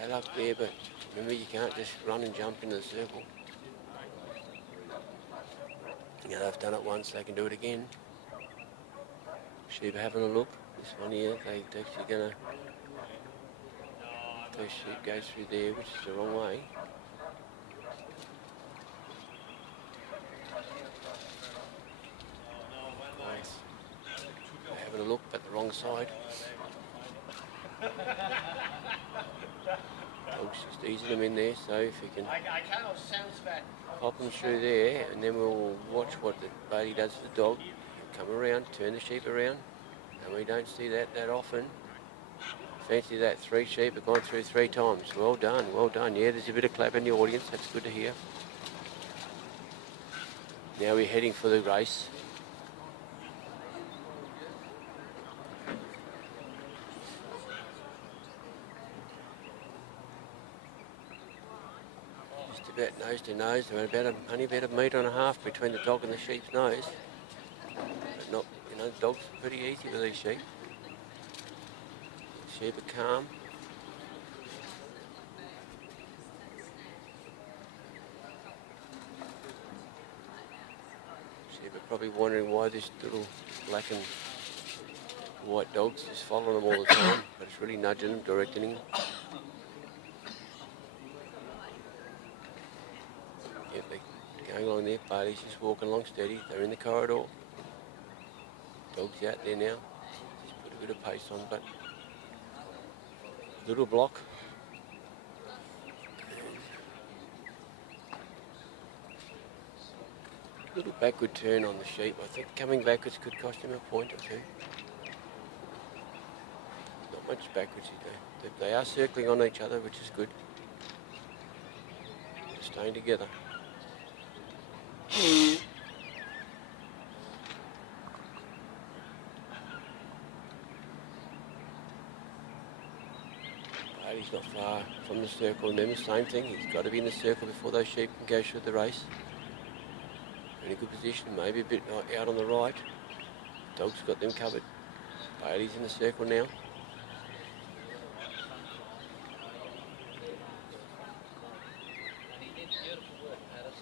Had up there, but remember, you can't just run and jump into the circle. Now they've done it once, they can do it again. Sheep having a look. This one here, they're actually going to... Those sheep go through there, which is the wrong way. They're having a look, but the wrong side. Dog's just easing them in there, so if you can pop them through there, and then we'll watch what the Bailey does to the dog. Come around, turn the sheep around, and we don't see that often. Fancy that, 3 sheep have gone through 3 times. Well done, well done. Yeah, there's a bit of clap in the audience, that's good to hear. Now we're heading for the race. about nose to nose. They're only about a metre and a half between the dog and the sheep's nose. But not, you know, the dog's pretty easy with these sheep. Sheep are calm. Sheep are probably wondering why this little black and white dog's just following them all the time, but it's really nudging them, directing them. Yep, they're going along there. Bailey's just walking along steady. They're in the corridor. Dog's out there now. Just put a bit of pace on, but a little block. A little backward turn on the sheep. I think coming backwards could cost him a point or two. Not much backwards, they are circling on each other, which is good. They're staying together. He's not far from the circle, and then the same thing. He's got to be in the circle before those sheep can go through the race. In a good position, maybe a bit out on the right. Dog's got them covered. Bailey's in the circle now.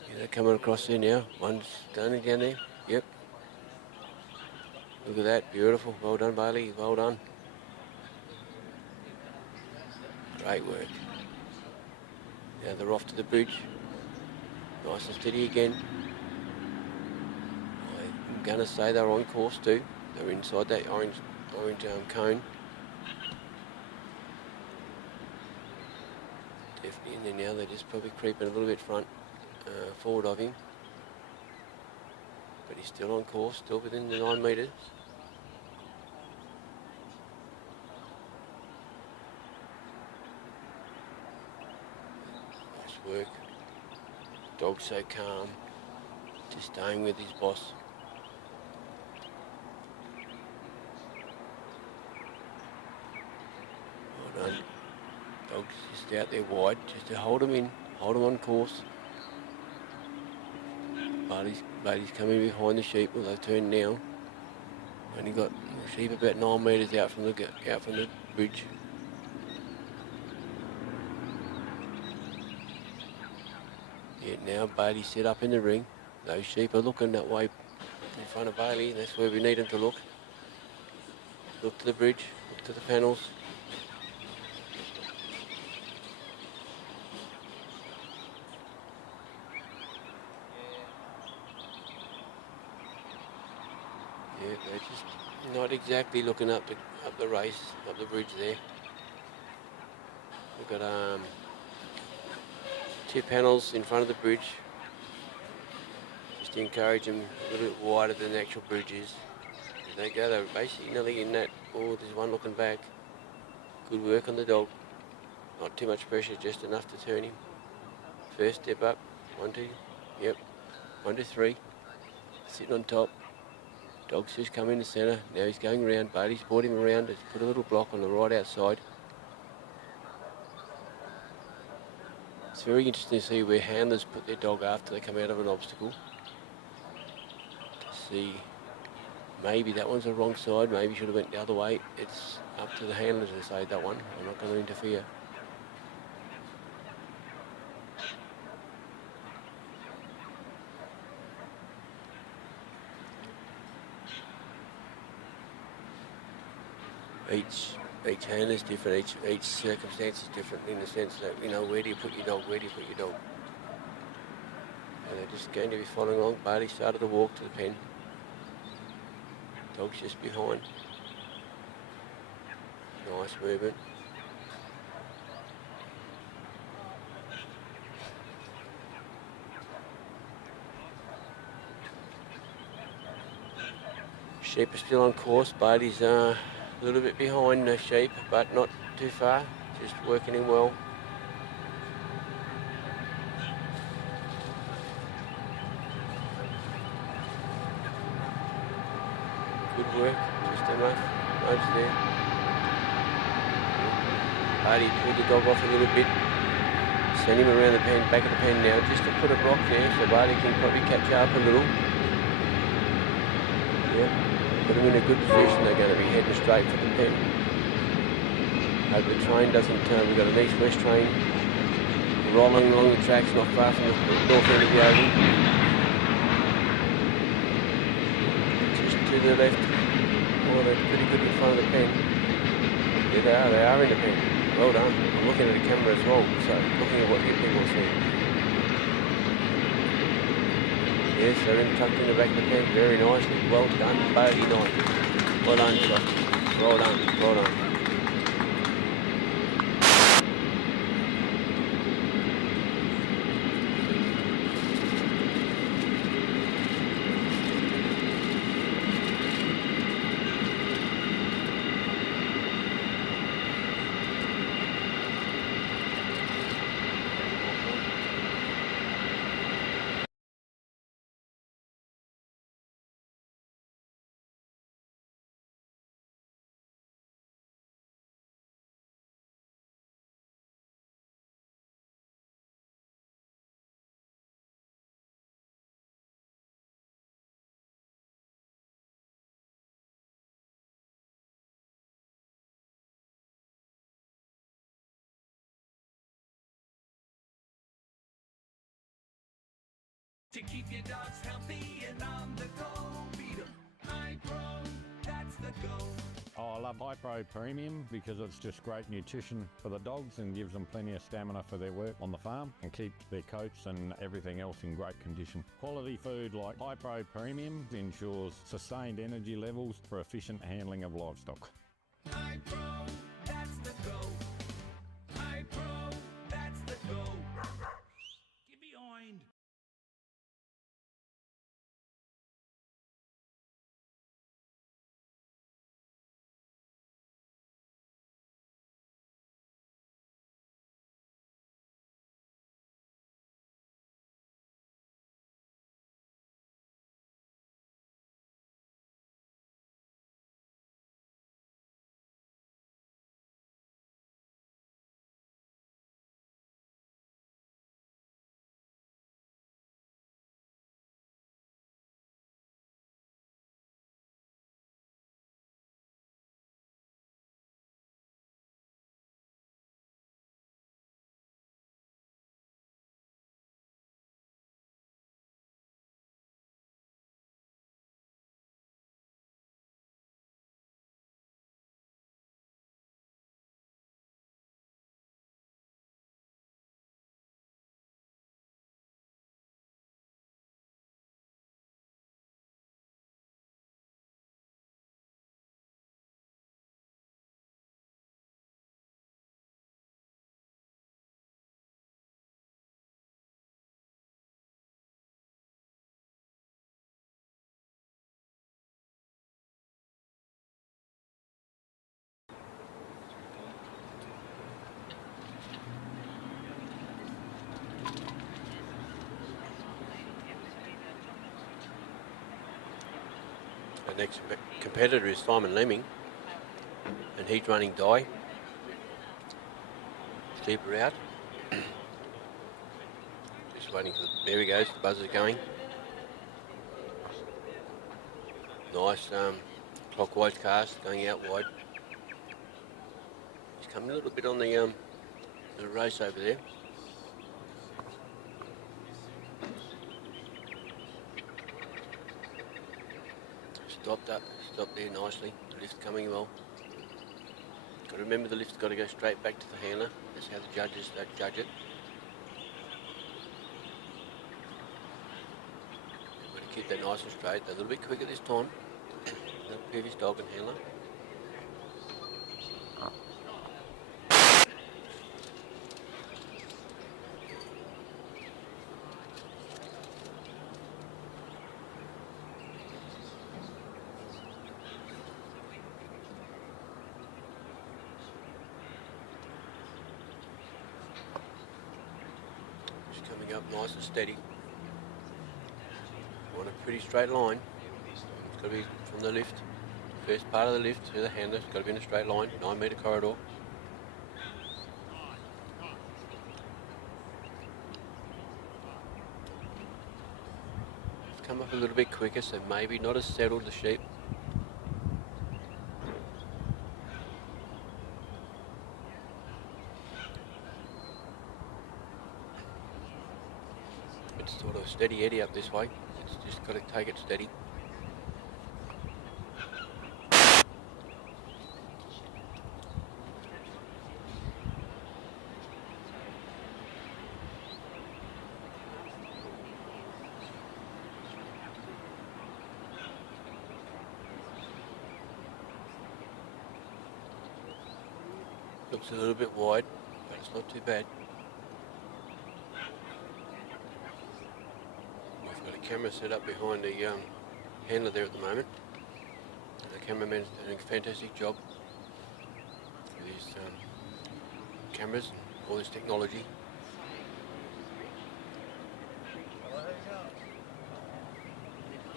Yeah, they're coming across there now. One's standing down there. Yep. Look at that, beautiful. Well done, Bailey. Well done. Great work. Now they're off to the bridge. Nice and steady again. I'm going to say they're on course too. They're inside that orange cone. Definitely in there now. They're just probably creeping a little bit forward of him. But he's still on course, still within the 9 metres. Work. Dog's so calm, just staying with his boss. Well done. Dog's just out there wide, just to hold him in, hold him on course. Bailey's coming behind the sheep. Well, they've turned now. Only got the sheep about 9 metres out from the bridge. Yeah, now Bailey's set up in the ring. Those sheep are looking that way in front of Bailey. That's where we need them to look. Look to the bridge, look to the panels. Yeah, they're just not exactly looking up the race, up the bridge there. We've got 2 panels in front of the bridge, just to encourage them a little bit wider than the actual bridge is. As they go, they're basically nearly in that. Oh, there's one looking back. Good work on the dog. Not too much pressure, just enough to turn him. First step up, 1, 2, yep, 1, 2, 3. Sitting on top. Dog's just come in the centre. Now he's going around. Bailey's brought him around. He's put a little block on the right outside. It's very interesting to see where handlers put their dog after they come out of an obstacle. To see, maybe that one's the wrong side, maybe should have went the other way. It's up to the handlers to say that one. I'm not going to interfere. Each handler is different, each circumstance is different in the sense that, you know, where do you put your dog, where do you put your dog? And they're just going to be following along. Bailey started to walk to the pen. Dog's just behind. Nice movement. Sheep are still on course. Bailey's a little bit behind the sheep, but not too far. Just working him well. Good work. Just enough. Nudge there. Bailey pulled the dog off a little bit. Send him around the pen, back of the pen now, just to put a block there so Barney can probably catch up a little. Yeah, put them in a good position. They're going to be heading straight for the pen. Hope the train doesn't, we've got an east-west train rolling along the tracks not far from the north end of the oval. Just to the left. Oh, they're pretty good in front of the pen. Yeah, they are in the pen. Well done. I'm looking at the camera as well, so looking at what you people see. Yes, they're tucked in the back of the pen very nicely. Well done, bogey night. Well done, Scott. Well done, well done. To keep your dogs healthy and on the go, beat 'em. Hypro, that's the go. Oh, I love Hypro Premium because it's just great nutrition for the dogs and gives them plenty of stamina for their work on the farm and keeps their coats and everything else in great condition. Quality food like Hypro Premium ensures sustained energy levels for efficient handling of livestock. Hypro, that's the go. Hypro, that's the go. Get behind. Our next competitor is Leaming, and he's running die. Steeper out. Just waiting for there he goes, the buzzer's going. Nice clockwise cast, going out wide. He's coming a little bit on the race over there. Stopped there nicely. The lift coming well. Got to remember the lift's got to go straight back to the handler. That's how the judges judge it. Got to keep that nice and straight. They're a little bit quicker this time than the previous dog and handler. Coming up nice and steady. On a pretty straight line. It's got to be from the lift. First part of the lift to the handler. It's got to be in a straight line. 9 metre corridor. come off a little bit quicker, so maybe not as settled, the sheep. It's sort of steady eddy up this way. It's just got to take it steady. Looks a little bit wide, but it's not too bad. We've got a camera set up behind the handler there at the moment. The cameraman's doing a fantastic job with his cameras and all this technology.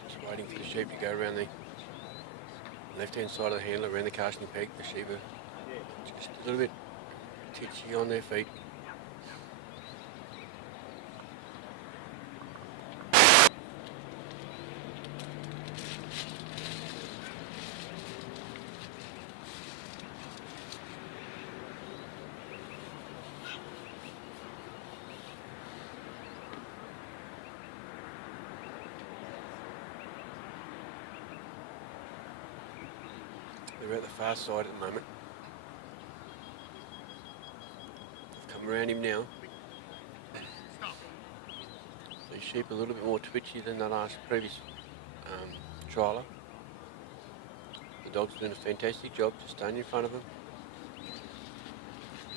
Just waiting for the sheep to go around the left-hand side of the handler, around the casting peg. The sheep are just a little bit titchy on their feet. They're at the far side at the moment. Come around him now. These sheep are a little bit more twitchy than the previous trialer. The dog's doing a fantastic job, just staying in front of him.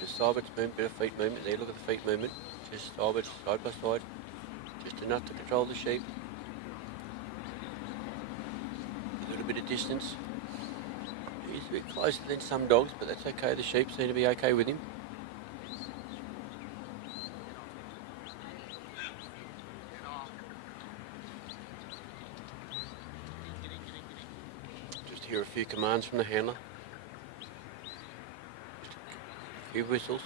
Just side movement, bit of feet movement there, look at the feet movement. Just side by side. Just enough to control the sheep. A little bit of distance. He's a bit closer than some dogs, but that's okay. The sheep seem to be okay with him. Just hear a few commands from the handler. A few whistles.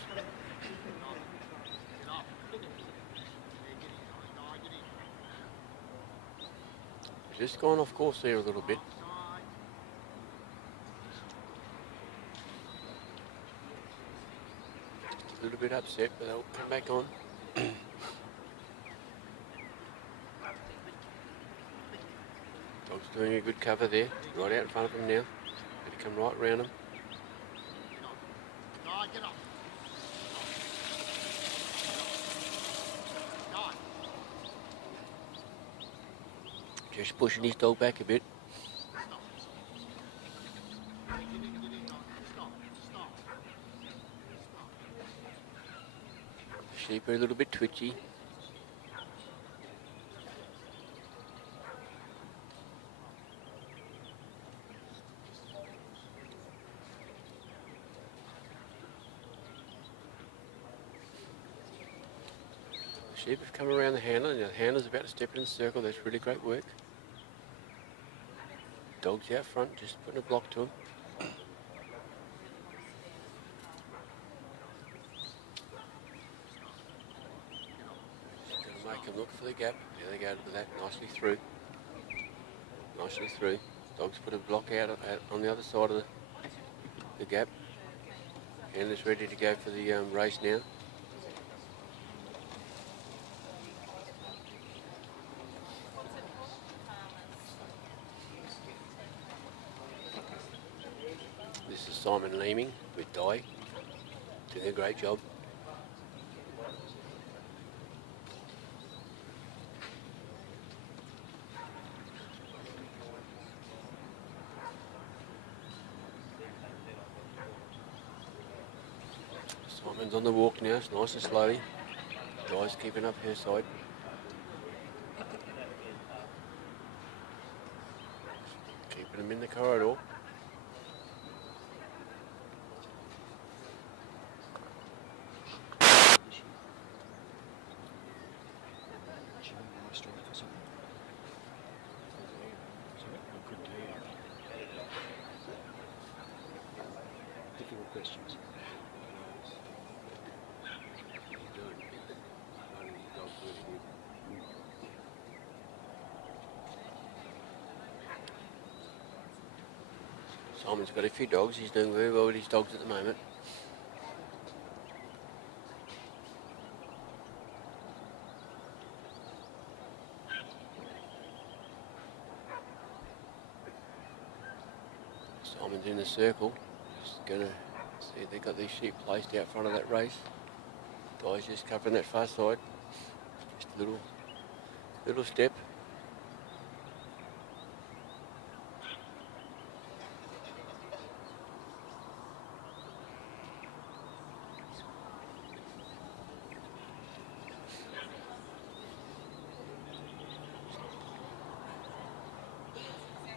Just gone off course there a little bit. A little bit upset, but they'll come back on. Dog's doing a good cover there, right out in front of him now. Going to come right round him. Just pushing his dog back a bit. Sheep are a little bit twitchy. The sheep have come around the handler, and the handler's about to step in the circle. That's really great work. Dog's out front, just putting a block to him. Make them look for the gap. There they go to that, nicely through. Nicely through. Dog's put a block out on the other side of the gap. Handler's ready to go for the race now. This is Simon Leaming with Di, doing a great job. Simon's on the walk now, it's nice and slowly. Di's keeping up her side. Keeping him in the corridor. Difficult questions. Simon's got a few dogs. He's doing very well with his dogs at the moment. Simon's in the circle. Just gonna see if they've got these sheep placed out front of that race. Guy's just covering that far side. Just a little step.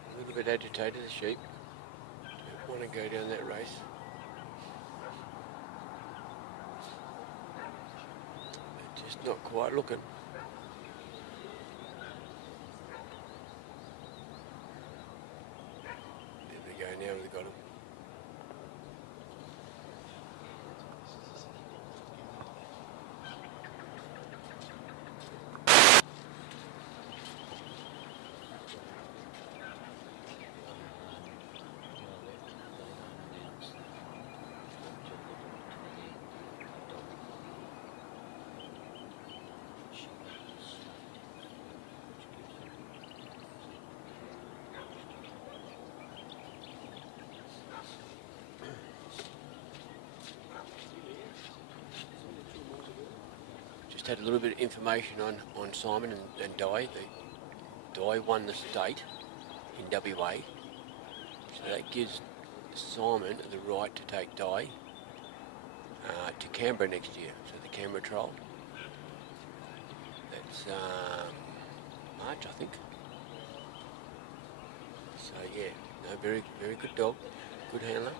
A little bit agitated, the sheep. Don't want to go down that race. They're just not quite looking. There we go, now we've got them. Just had a little bit of information on Simon and Di. Di won the state in WA, so that gives Simon the right to take Di to Canberra next year, so the Canberra trial. That's March, I think. So yeah, no, very good dog, good handler.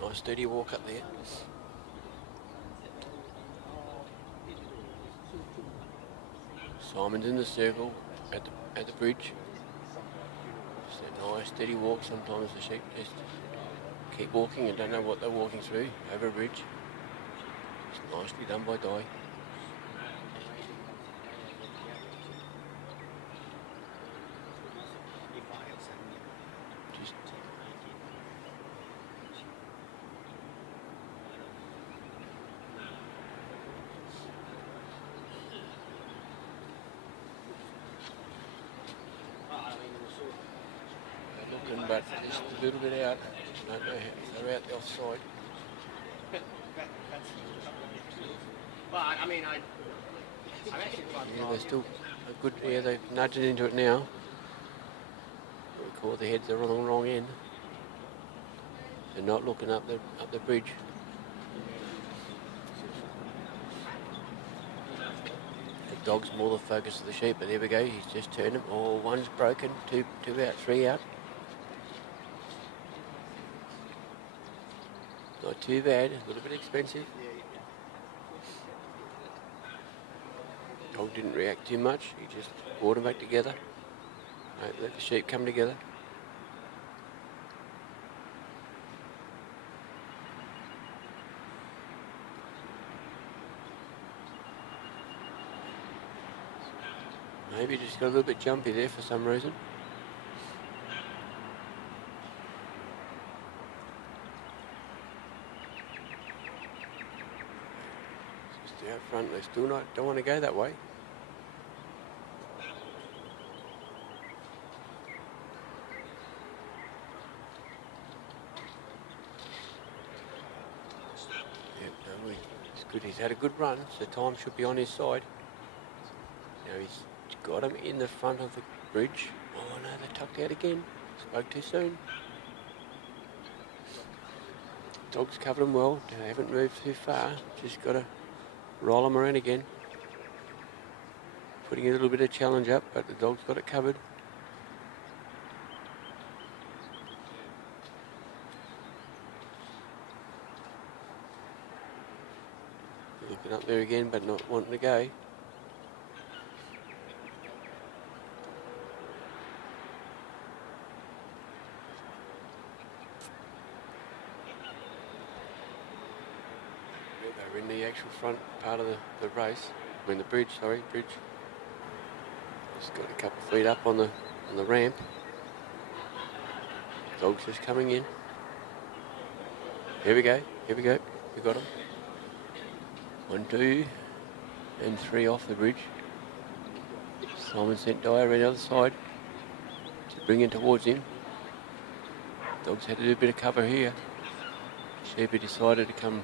Nice steady walk up there. Simon's in the circle at the bridge. Just a nice steady walk. Sometimes the sheep just keep walking and don't know what they're walking through over a bridge. Just nicely done by Di. But just a little bit out. Don't know how they're out the offside. But I mean, I'm actually quite Yeah, they're still a good. Yeah, they've nudged into it now. Recall the heads are on the wrong end. They're not looking up the bridge. The dog's more the focus of the sheep. But there we go. He's just turned them. Oh, one's broken. Two out. Three out. Not too bad, a little bit expensive. Dog didn't react too much, he just brought them back together. Let the sheep come together. Maybe just got a little bit jumpy there for some reason. Out front, they still don't want to go that way. Yep, no, it's good. He's had a good run, so time should be on his side. Now he's got him in the front of the bridge. Oh no, they tucked out again. Spoke too soon. Dog's covered him well. They haven't moved too far. Just got to roll them around again. Putting a little bit of challenge up, but the dog's got it covered. Looking up there again, but not wanting to go. We're in the actual front part of the race. I mean the bridge, sorry, bridge. Just got a couple of feet up on the ramp. Dog's just coming in. Here we go, here we go. We got him. 1, 2, and 3 off the bridge. Simon sent Dyer around the other side to bring in towards him. Dog's had to do a bit of cover here. Sheepy decided to come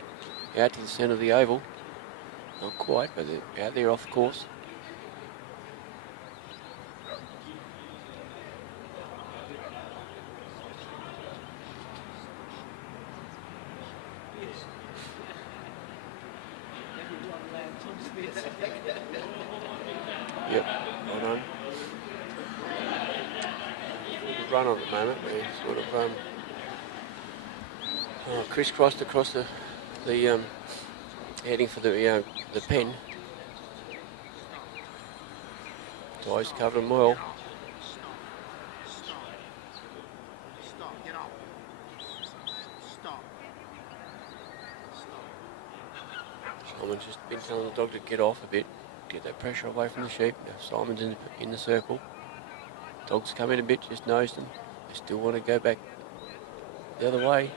out to the centre of the oval. Not quite, but they're out there off the course. Yep, well done. Run on at the moment. They're sort of crisscrossed across the heading for the pen. Ty's covered them well. Simon's just been telling the dog to get off a bit, get that pressure away from the sheep. Now Simon's in the circle. Dog's come in a bit, just nosed them. They still want to go back the other way.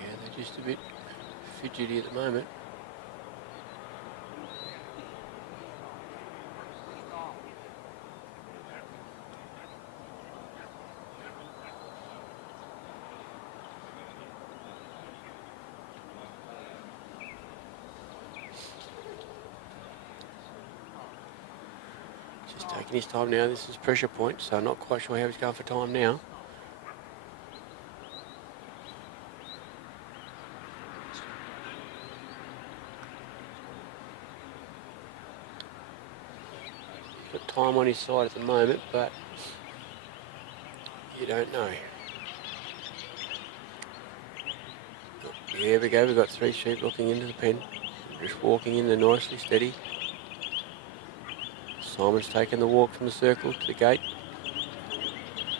Yeah, they're just a bit fidgety at the moment. Just taking his time now. This is pressure point, so I'm not quite sure how he's going for time now. He's got time on his side at the moment, but you don't know. Here we go, we've got 3 sheep looking into the pen. Just walking in there nicely, steady. Simon's taken the walk from the circle to the gate.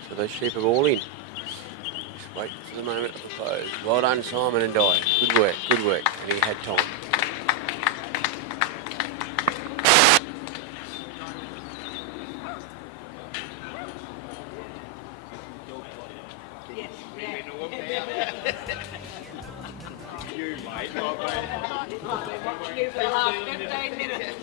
So those sheep are all in. Just waiting for the moment of the close. Well done, Simon and Di. Good work, good work. And he had time. You, mate. Watching you for the last 15 minutes.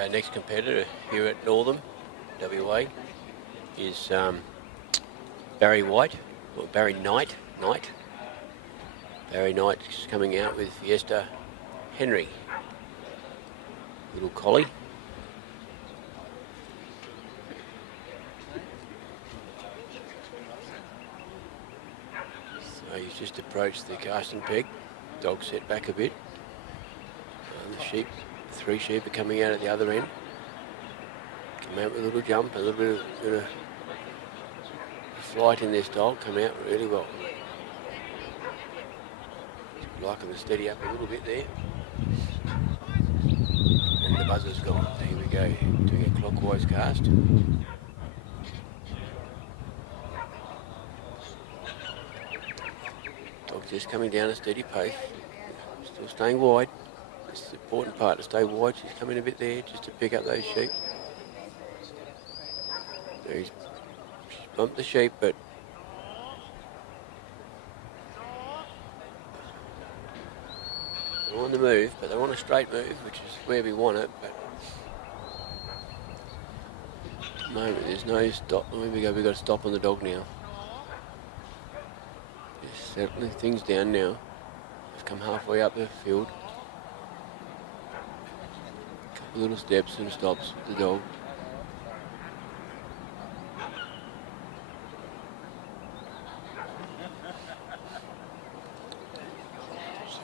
Our next competitor here at Northam, WA, is Barry White, or Barry Knight. Barry Knight's coming out with Fiesta Henry, little collie. So he's just approached the casting peg. Dog set back a bit. The sheep, 3 sheep are coming out at the other end. Come out with a little jump, a little bit of flight in this dog. Come out really well. Liking to steady up a little bit there. And the buzzer's gone. Here we go, doing a clockwise cast. Dog's just coming down a steady pace. Still staying wide. It's the important part to stay wide. She's coming a bit there just to pick up those sheep. She's bumped the sheep, but they want to move, but they want a straight move, which is where we want it. But at the moment, there's no stop. Here we go. We've got to stop on the dog now. Just settling things down now. We've come halfway up the field. Couple little steps and stops with the dog.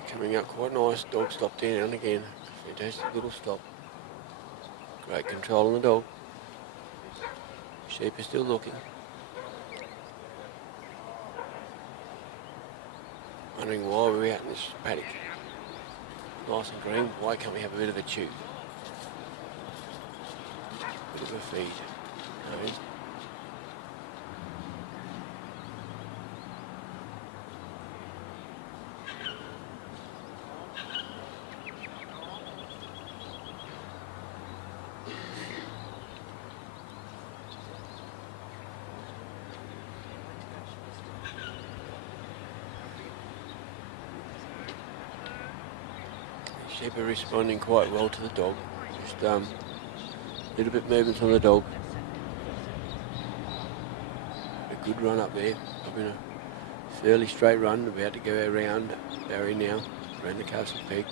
Coming up quite nice. Dog stopped down again. Fantastic little stop. Great control on the dog. Sheep are still looking. Wondering why we're out in this paddock. Nice and green. Why can't we have a bit of a chew? Bit of a feed. No. Sheep are responding quite well to the dog. Just a little bit movement on the dog. A good run up there. Probably a fairly straight run. About to go around Barry now, around the castle peg.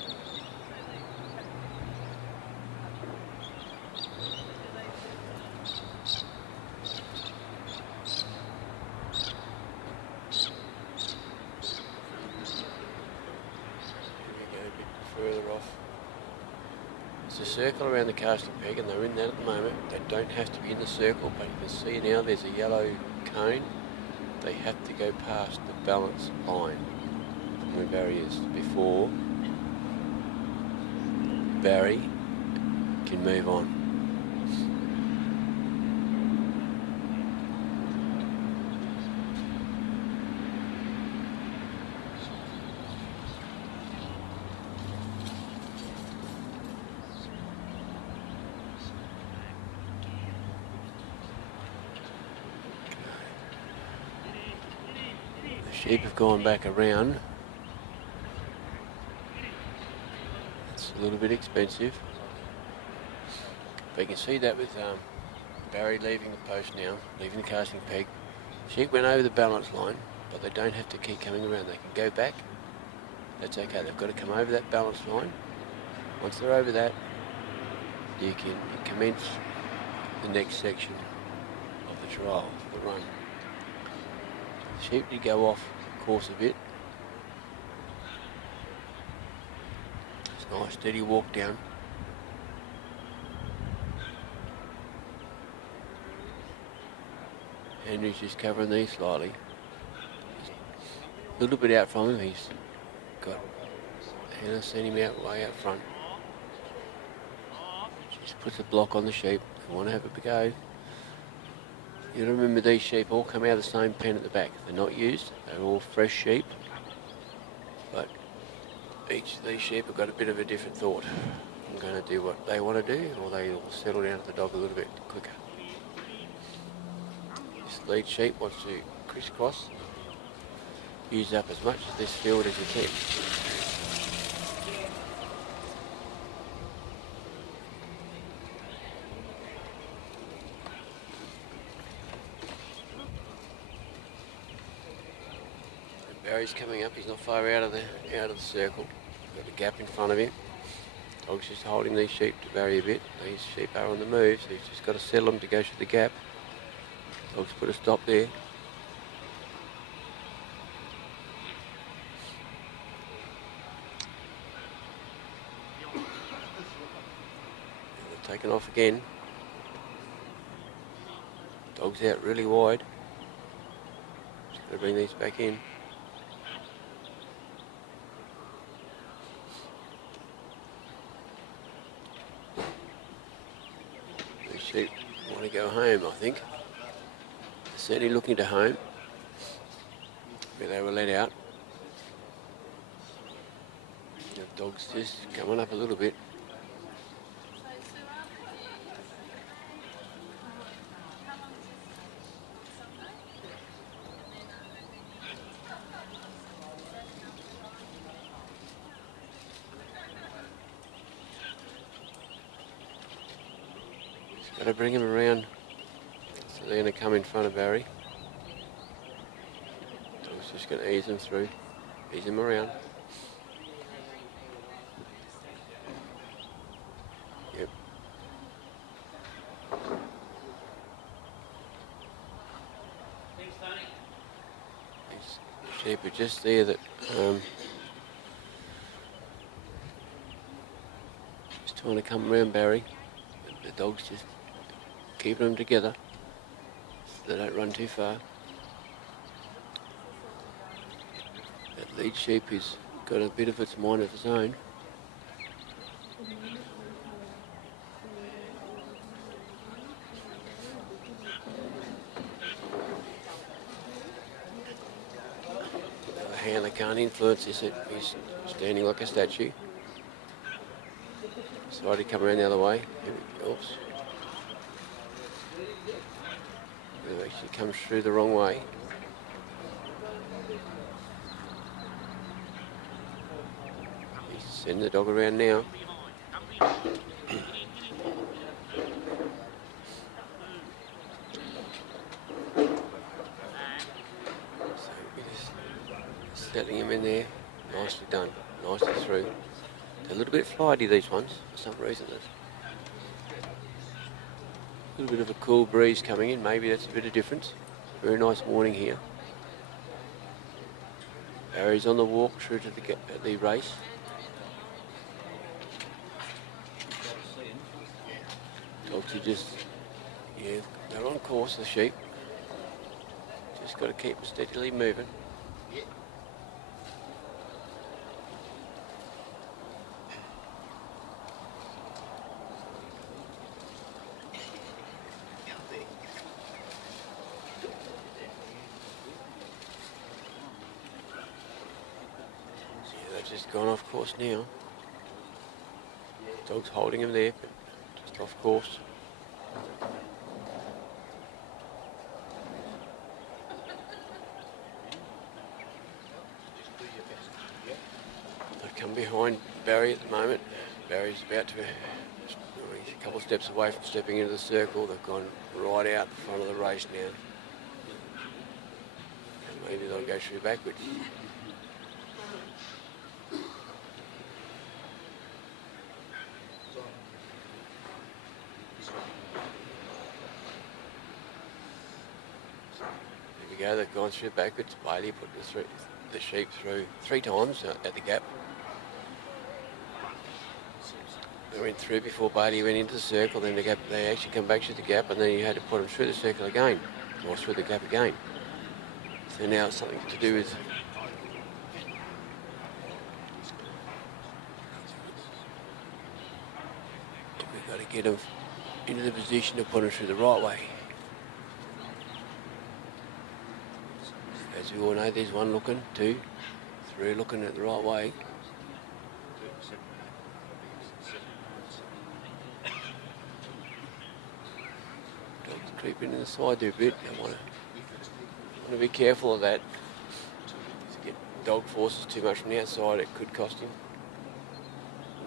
Circle around the casting peg, and they're in that at the moment. They don't have to be in the circle, but you can see now there's a yellow cone. They have to go past the balance line from where Barry is before Barry can move on. Sheep have gone back around. It's a little bit expensive. But you can see that with Barry leaving the post now, leaving the casting peg. Sheep went over the balance line, but they don't have to keep coming around. They can go back. That's okay. They've got to come over that balance line. Once they're over that, you can commence the next section of the trial, the run. The sheep did go off course a bit. It's a nice steady walk down. Henry's just covering these slightly. A little bit out from him. He's got Hannah sent him out way out front. Just puts a block on the sheep. If you want to have a go. You got to remember these sheep all come out of the same pen at the back. They're not used. They're all fresh sheep. But each of these sheep have got a bit of a different thought. I'm going to do what they want to do, or they will settle down to the dog a little bit quicker. This lead sheep wants to crisscross. Use up as much of this field as you can. Barry's coming up. He's not far out of the circle. Got the gap in front of him. Dog's just holding these sheep to Barry a bit. These sheep are on the move, so he's just got to settle them to go through the gap. Dog's put a stop there. They're taken off again. Dog's out really wide. Just got to bring these back in. These sheep want to go home, I think. They're certainly looking to home. Where they were let out. The dog's just coming up a little bit. Got to bring him around, so they're going to come in front of Barry. Dog's just going to ease him through, ease him around. Yep. These sheep are just there that just trying to come around Barry. The dog's just keeping them together so they don't run too far. That lead sheep has got a bit of its mind of its own. The handler can't influence this. He's standing like a statue. Decided to come around the other way. Oops. It actually comes through the wrong way. He's sending the dog around now. So we're just settling him in there. Nicely done. Nicely through. They're a little bit flighty, these ones, for some reason. A little bit of a cool breeze coming in, maybe that's a bit of difference. Very nice morning here. Barry's on the walk through to the race. Dogs are just, yeah, they're on course, the sheep. Just got to keep them steadily moving. Just gone off course now. Dog's holding him there, but just off course. They've come behind Barry at the moment. Barry's about to, he's a couple of steps away from stepping into the circle. They've gone right out the front of the race now. And maybe they'll go through backwards. They've gone through backwards. Bailey put the sheep through 3 times at the gap. They went through before Bailey went into the circle, then they actually come back through the gap, and then you had to put them through the circle again, or through the gap again. So now it's something to do with we've got to get them into the position to put them through the right way. As we all know, there's 1 looking, 2, 3 looking at the right way. Dog's creeping in the side there a bit. I want to be careful of that. To get dog forces too much from the outside, it could cost him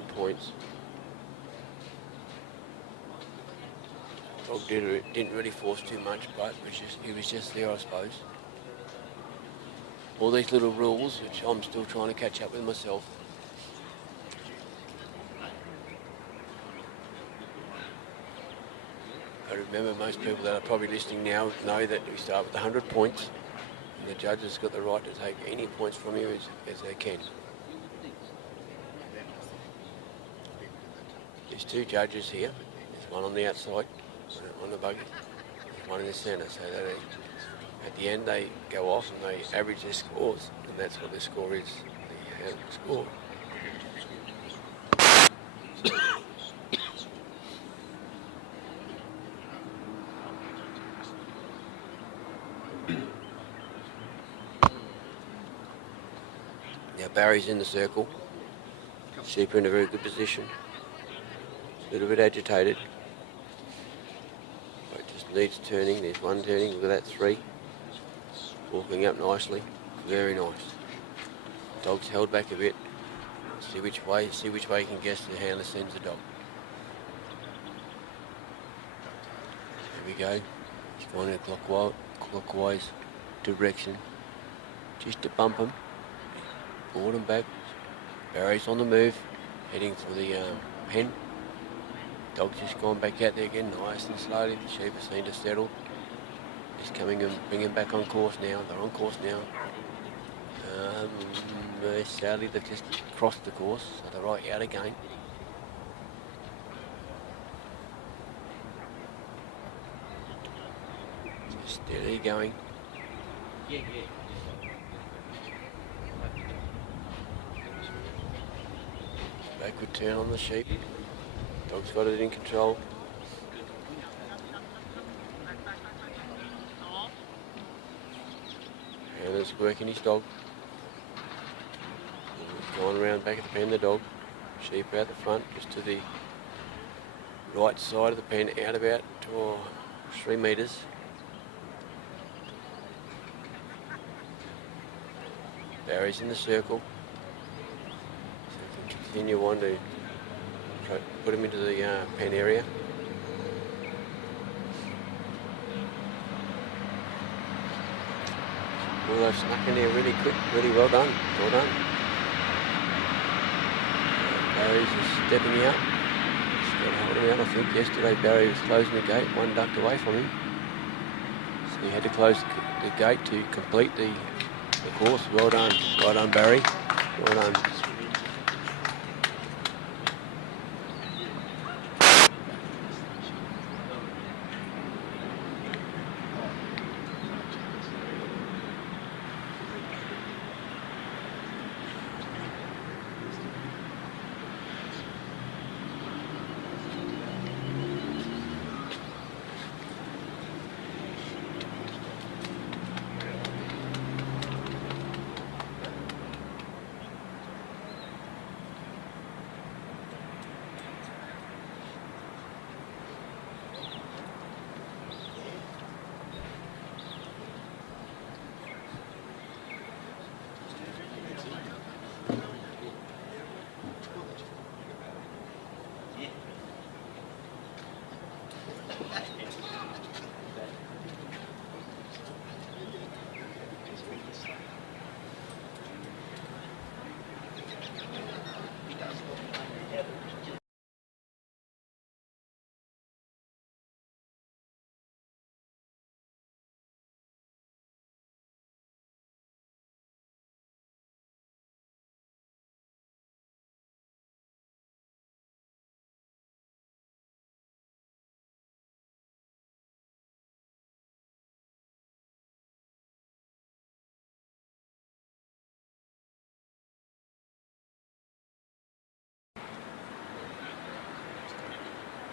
points. Dog didn't really force too much, but he was just there, I suppose. all these little rules, which I'm still trying to catch up with myself. I remember most people that are probably listening now know that we start with 100 points, and the judges got the right to take any points from you as they can. There's two judges here. There's one on the outside, on the buggy, there's one in the centre, so that at the end they go off and they average their scores, and that's what the score is, the average score. Now Barry's in the circle. Sheep are in a very good position. A little bit agitated. It just needs turning. There's one turning. Look at that, 3. Walking up nicely. Very nice. Dog's held back a bit. See which way he can guess the handler sends the dog. There we go. He's going in a clockwise direction. Just to bump him. Forward and back. Barry's on the move, heading for the pen. Dog's just gone back out there again, nice and slowly. The sheep are seen to settle. Just coming and bringing back on course now. They're on course now. Sadly, they've just crossed the course, so they're right out again. Just steady going. Yeah. Backward turn on the sheep. Dog's got it in control. Handler's working his dog. Going around back of the pen, the dog. Sheep out the front, just to the right side of the pen, out about 2 or 3 metres. Barry's in the circle. Continue on to try to put him into the pen area. Well, they've snuck in there really quick, really well done. Well done. Barry's just stepping out. Still holding out, I think. Yesterday Barry was closing the gate, one ducked away from him. So he had to close the gate to complete the course. Well done. Well done, Barry. Well done.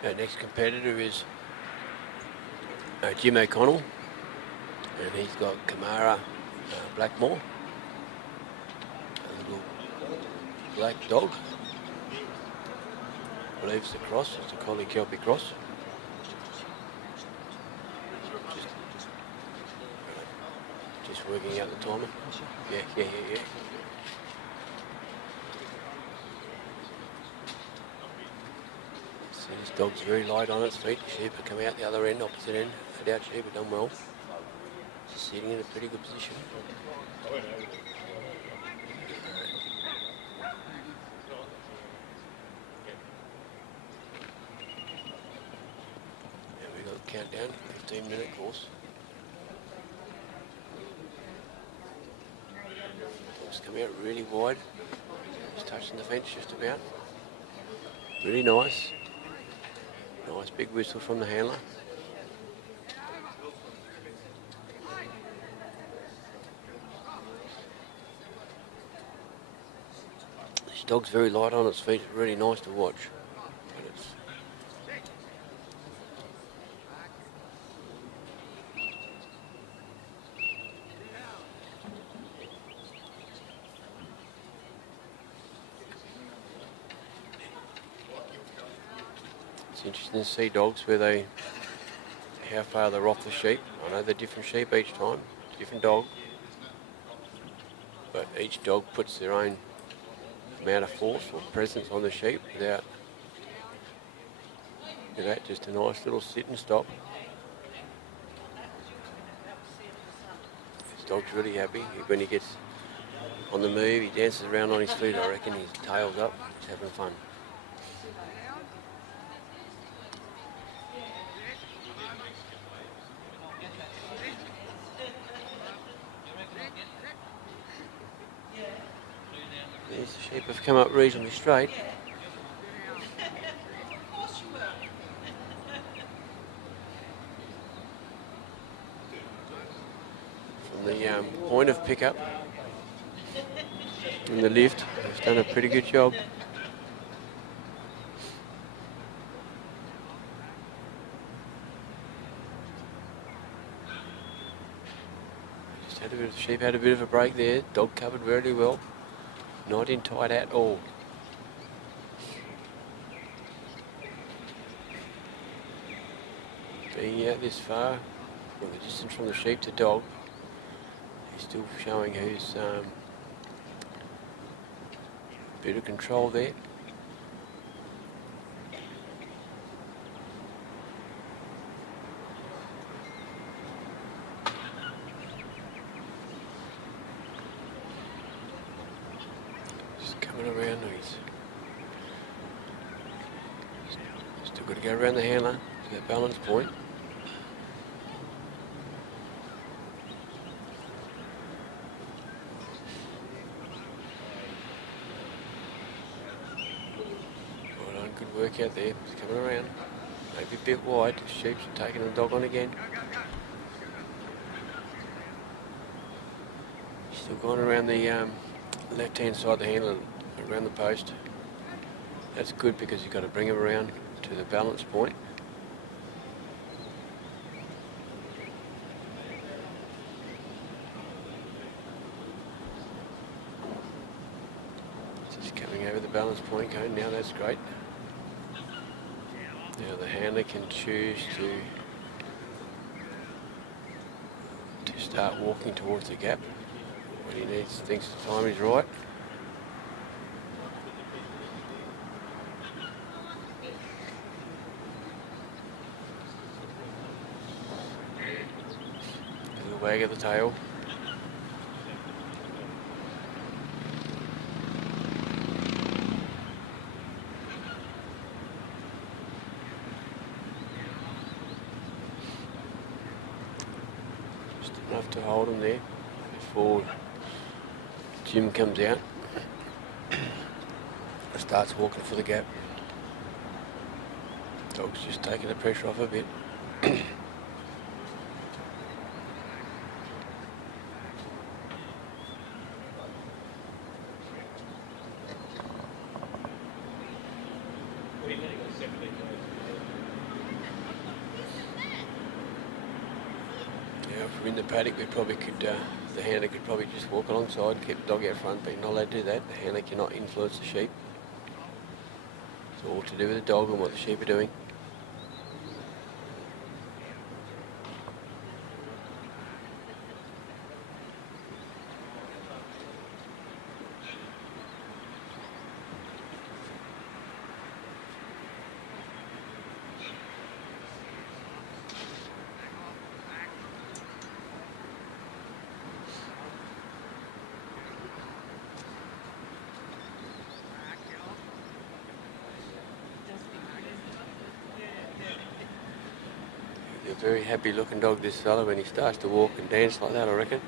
Our next competitor is Jim O'Connell, and he's got Kamara Blackmore, a little black dog. I believe it's a cross, it's a Collie Kelpie cross. Just working out the timing. Yeah. So this dog's very light on its feet. Sheep have come out the other end, opposite end. The out sheep have done well. sitting in a pretty good position. And we've got a countdown, 15-minute course. Dog's coming out really wide. Just touching the fence just about. Really nice. Nice big whistle from the handler. This dog's very light on its feet. It's really nice to watch. But it's interesting to see dogs where how far they're off the sheep. I know they're different sheep each time, different dog, but each dog puts their own amount of force or presence on the sheep without. Look at that, just a nice little sit and stop. This dog's really happy. When he gets on the move, he dances around on his feet. I reckon his tail's up, he's having fun. These sheep have come up reasonably straight. From the point of pickup and the lift, they've done a pretty good job. The sheep had a bit of a break there. Dog covered really well. Not in tight at all. Being out this far, from the distance from the sheep to dog, he's still showing who's a bit of control there. Around, he's still got to go around the handler to that balance point. Well done, good work out there. He's coming around, maybe a bit wide. The sheep's taking the dog on again. Still going around the left-hand side of the handler. Around the post. That's good because you've got to bring him around to the balance point. Just coming over the balance point going now, that's great. Now the handler can choose to start walking towards the gap when he thinks the time is right. Wag of the tail. Just enough to hold him there before Jim comes out and starts walking for the gap. Dog's just taking the pressure off a bit. If we're in the paddock, we probably could, the handler could probably just walk alongside, keep the dog out front, but you're not allowed to do that. The handler cannot influence the sheep. It's all to do with the dog and what the sheep are doing. He's a very happy looking dog, this fella, when he starts to walk and dance like that, I reckon.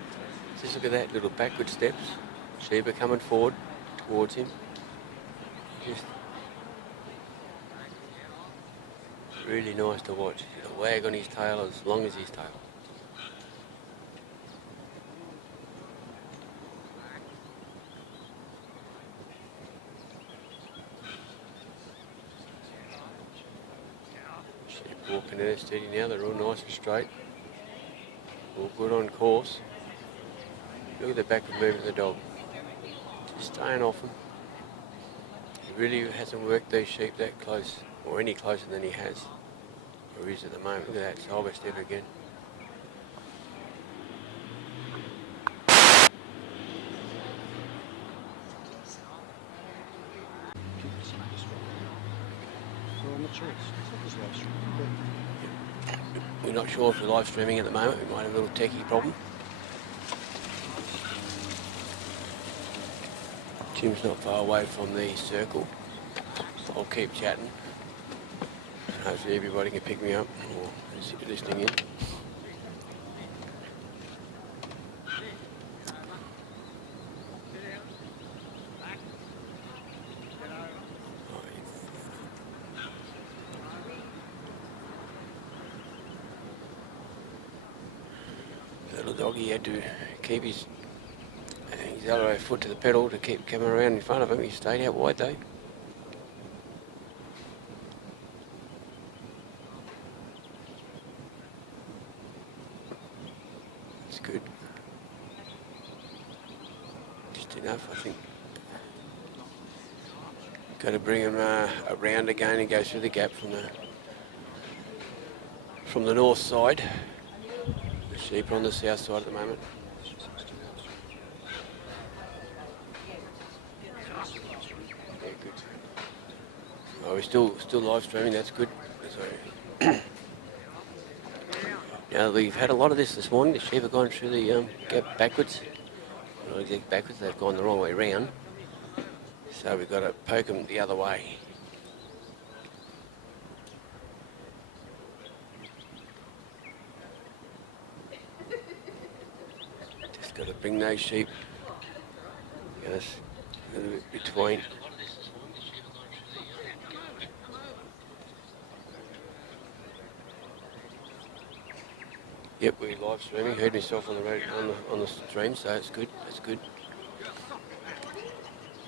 Just look at that, little backward steps. Sheba coming forward towards him. Just really nice to watch. A wag on his tail as long as his tail. Sheep walking there steady now, they're all nice and straight. All good on course. Look at the backward movement of the dog. Just staying off him. He really hasn't worked these sheep that close, or any closer than he has, or is at the moment. Look at that, shoulder step again. We're not sure if we're live streaming at the moment. We might have a little techie problem. Jim's not far away from the circle. I'll keep chatting. And hopefully everybody can pick me up or listening in. Little doggy had to keep his other foot to the pedal to keep coming around in front of him. He stayed out wide though. It's good. Just enough, I think. Got to bring him around again and go through the gap from the north side. The sheep are on the south side at the moment. Oh, we're still live streaming, that's good. Sorry. Now we've had a lot of this morning. The sheep have gone through the gap backwards. Not exactly backwards, they've gone the wrong way round. So we've got to poke them the other way. Just got to bring those sheep a little bit between. Yep, we're live streaming. Heard myself on the road on the stream, so it's good. That's good.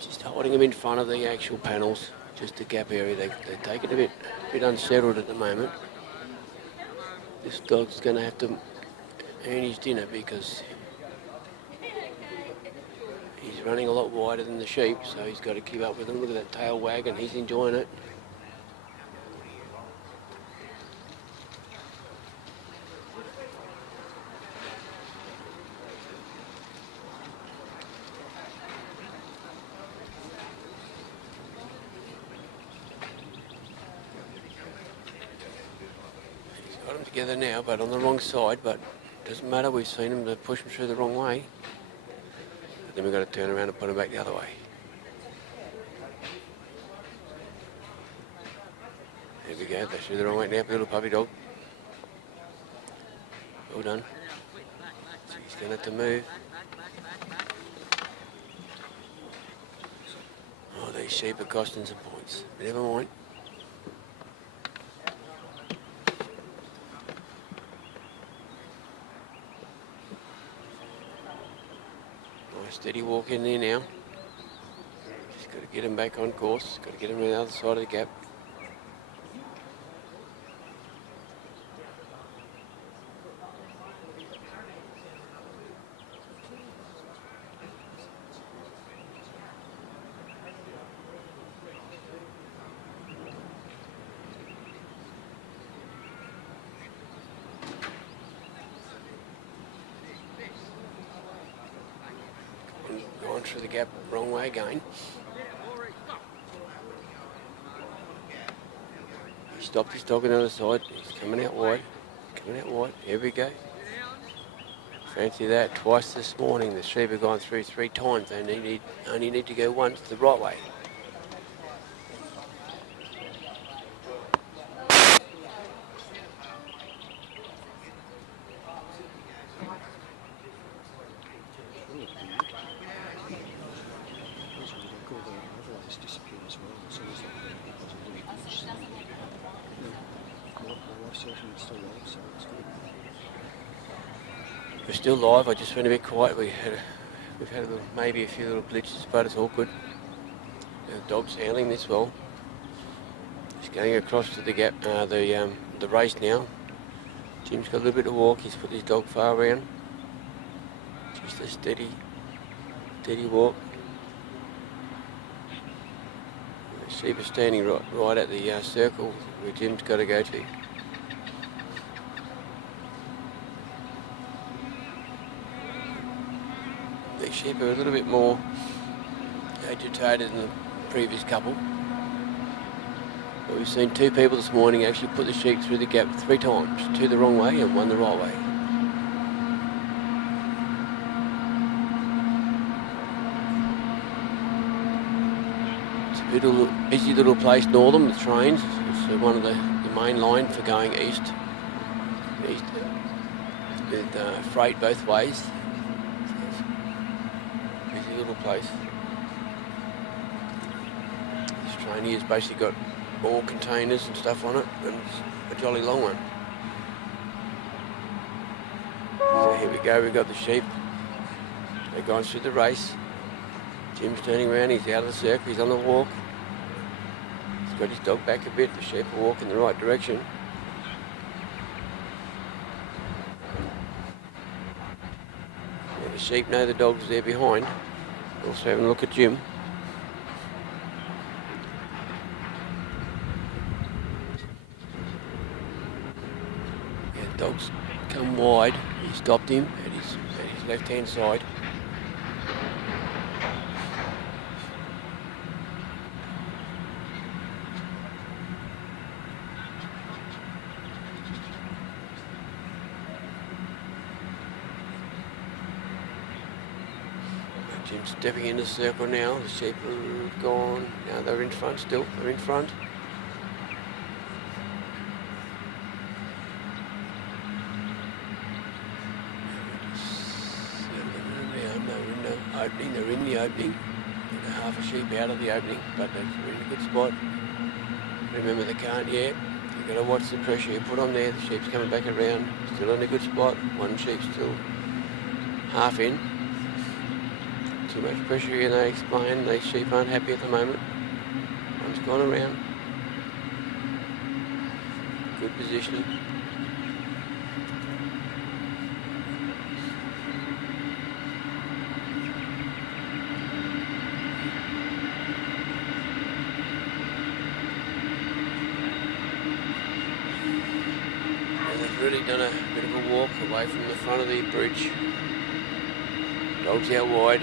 Just holding them in front of the actual panels, just the gap area. They take it a bit unsettled at the moment. This dog's going to have to earn his dinner because he's running a lot wider than the sheep, so he's got to keep up with them. Look at that tail wag, and he's enjoying it. Together now, but on the wrong side, but it doesn't matter, we've seen them to push them through the wrong way. But then we've got to turn around and put them back the other way. There we go, they're through the wrong way now, little puppy dog. Well done. So he's going to have to move. Oh, these sheep are costing some points, but never mind. Steady walk in there now. Just got to get him back on course. Got to get him to the other side of the gap. Going through the gap wrong way again. He stopped his dog on the other side. He's coming out wide. Coming out wide. Here we go. Fancy that. Twice this morning. The sheep have gone through 3 times. They only need to go once the right way. certainly it's still live, so it's good. We're still live. I just went a bit quiet. We've had maybe a few little glitches, but it's all good. The dog's handling this well. He's going across to the gap, the race now. Jim's got a little bit of walk. He's put his dog far around. Just a steady walk. The sheep are standing right at the circle where Jim's got to go to. The sheep are a little bit more agitated than the previous couple. But we've seen two people this morning actually put the sheep through the gap 3 times, 2 the wrong way and 1 the right way. It's a busy little place, Northam, the trains. It's one of the main line for going east with freight both ways. Busy little place. This train here's basically got all containers and stuff on it, and it's a jolly long one. So here we go, we've got the sheep. They've gone through the race. Jim's turning around, he's out of the circle, he's on the walk. He's got his dog back a bit, the sheep are walking in the right direction. Yeah, the sheep know the dog's there behind. Also having a look at Jim. Dog's come wide. He stopped him at his left-hand side. Jim's stepping into the circle now. The sheep are gone. Now they're in front still. They're in front. They're in the opening. They're half a sheep out of the opening, but they're in a good spot. Remember, they can't yet. You've got to watch the pressure you put on there. The sheep's coming back around. Still in a good spot. One sheep still half in. Too much pressure here, they explain. These sheep aren't happy at the moment. One's gone around. Good positioning. Really done a bit of a walk away from the front of the bridge. Dog's out wide.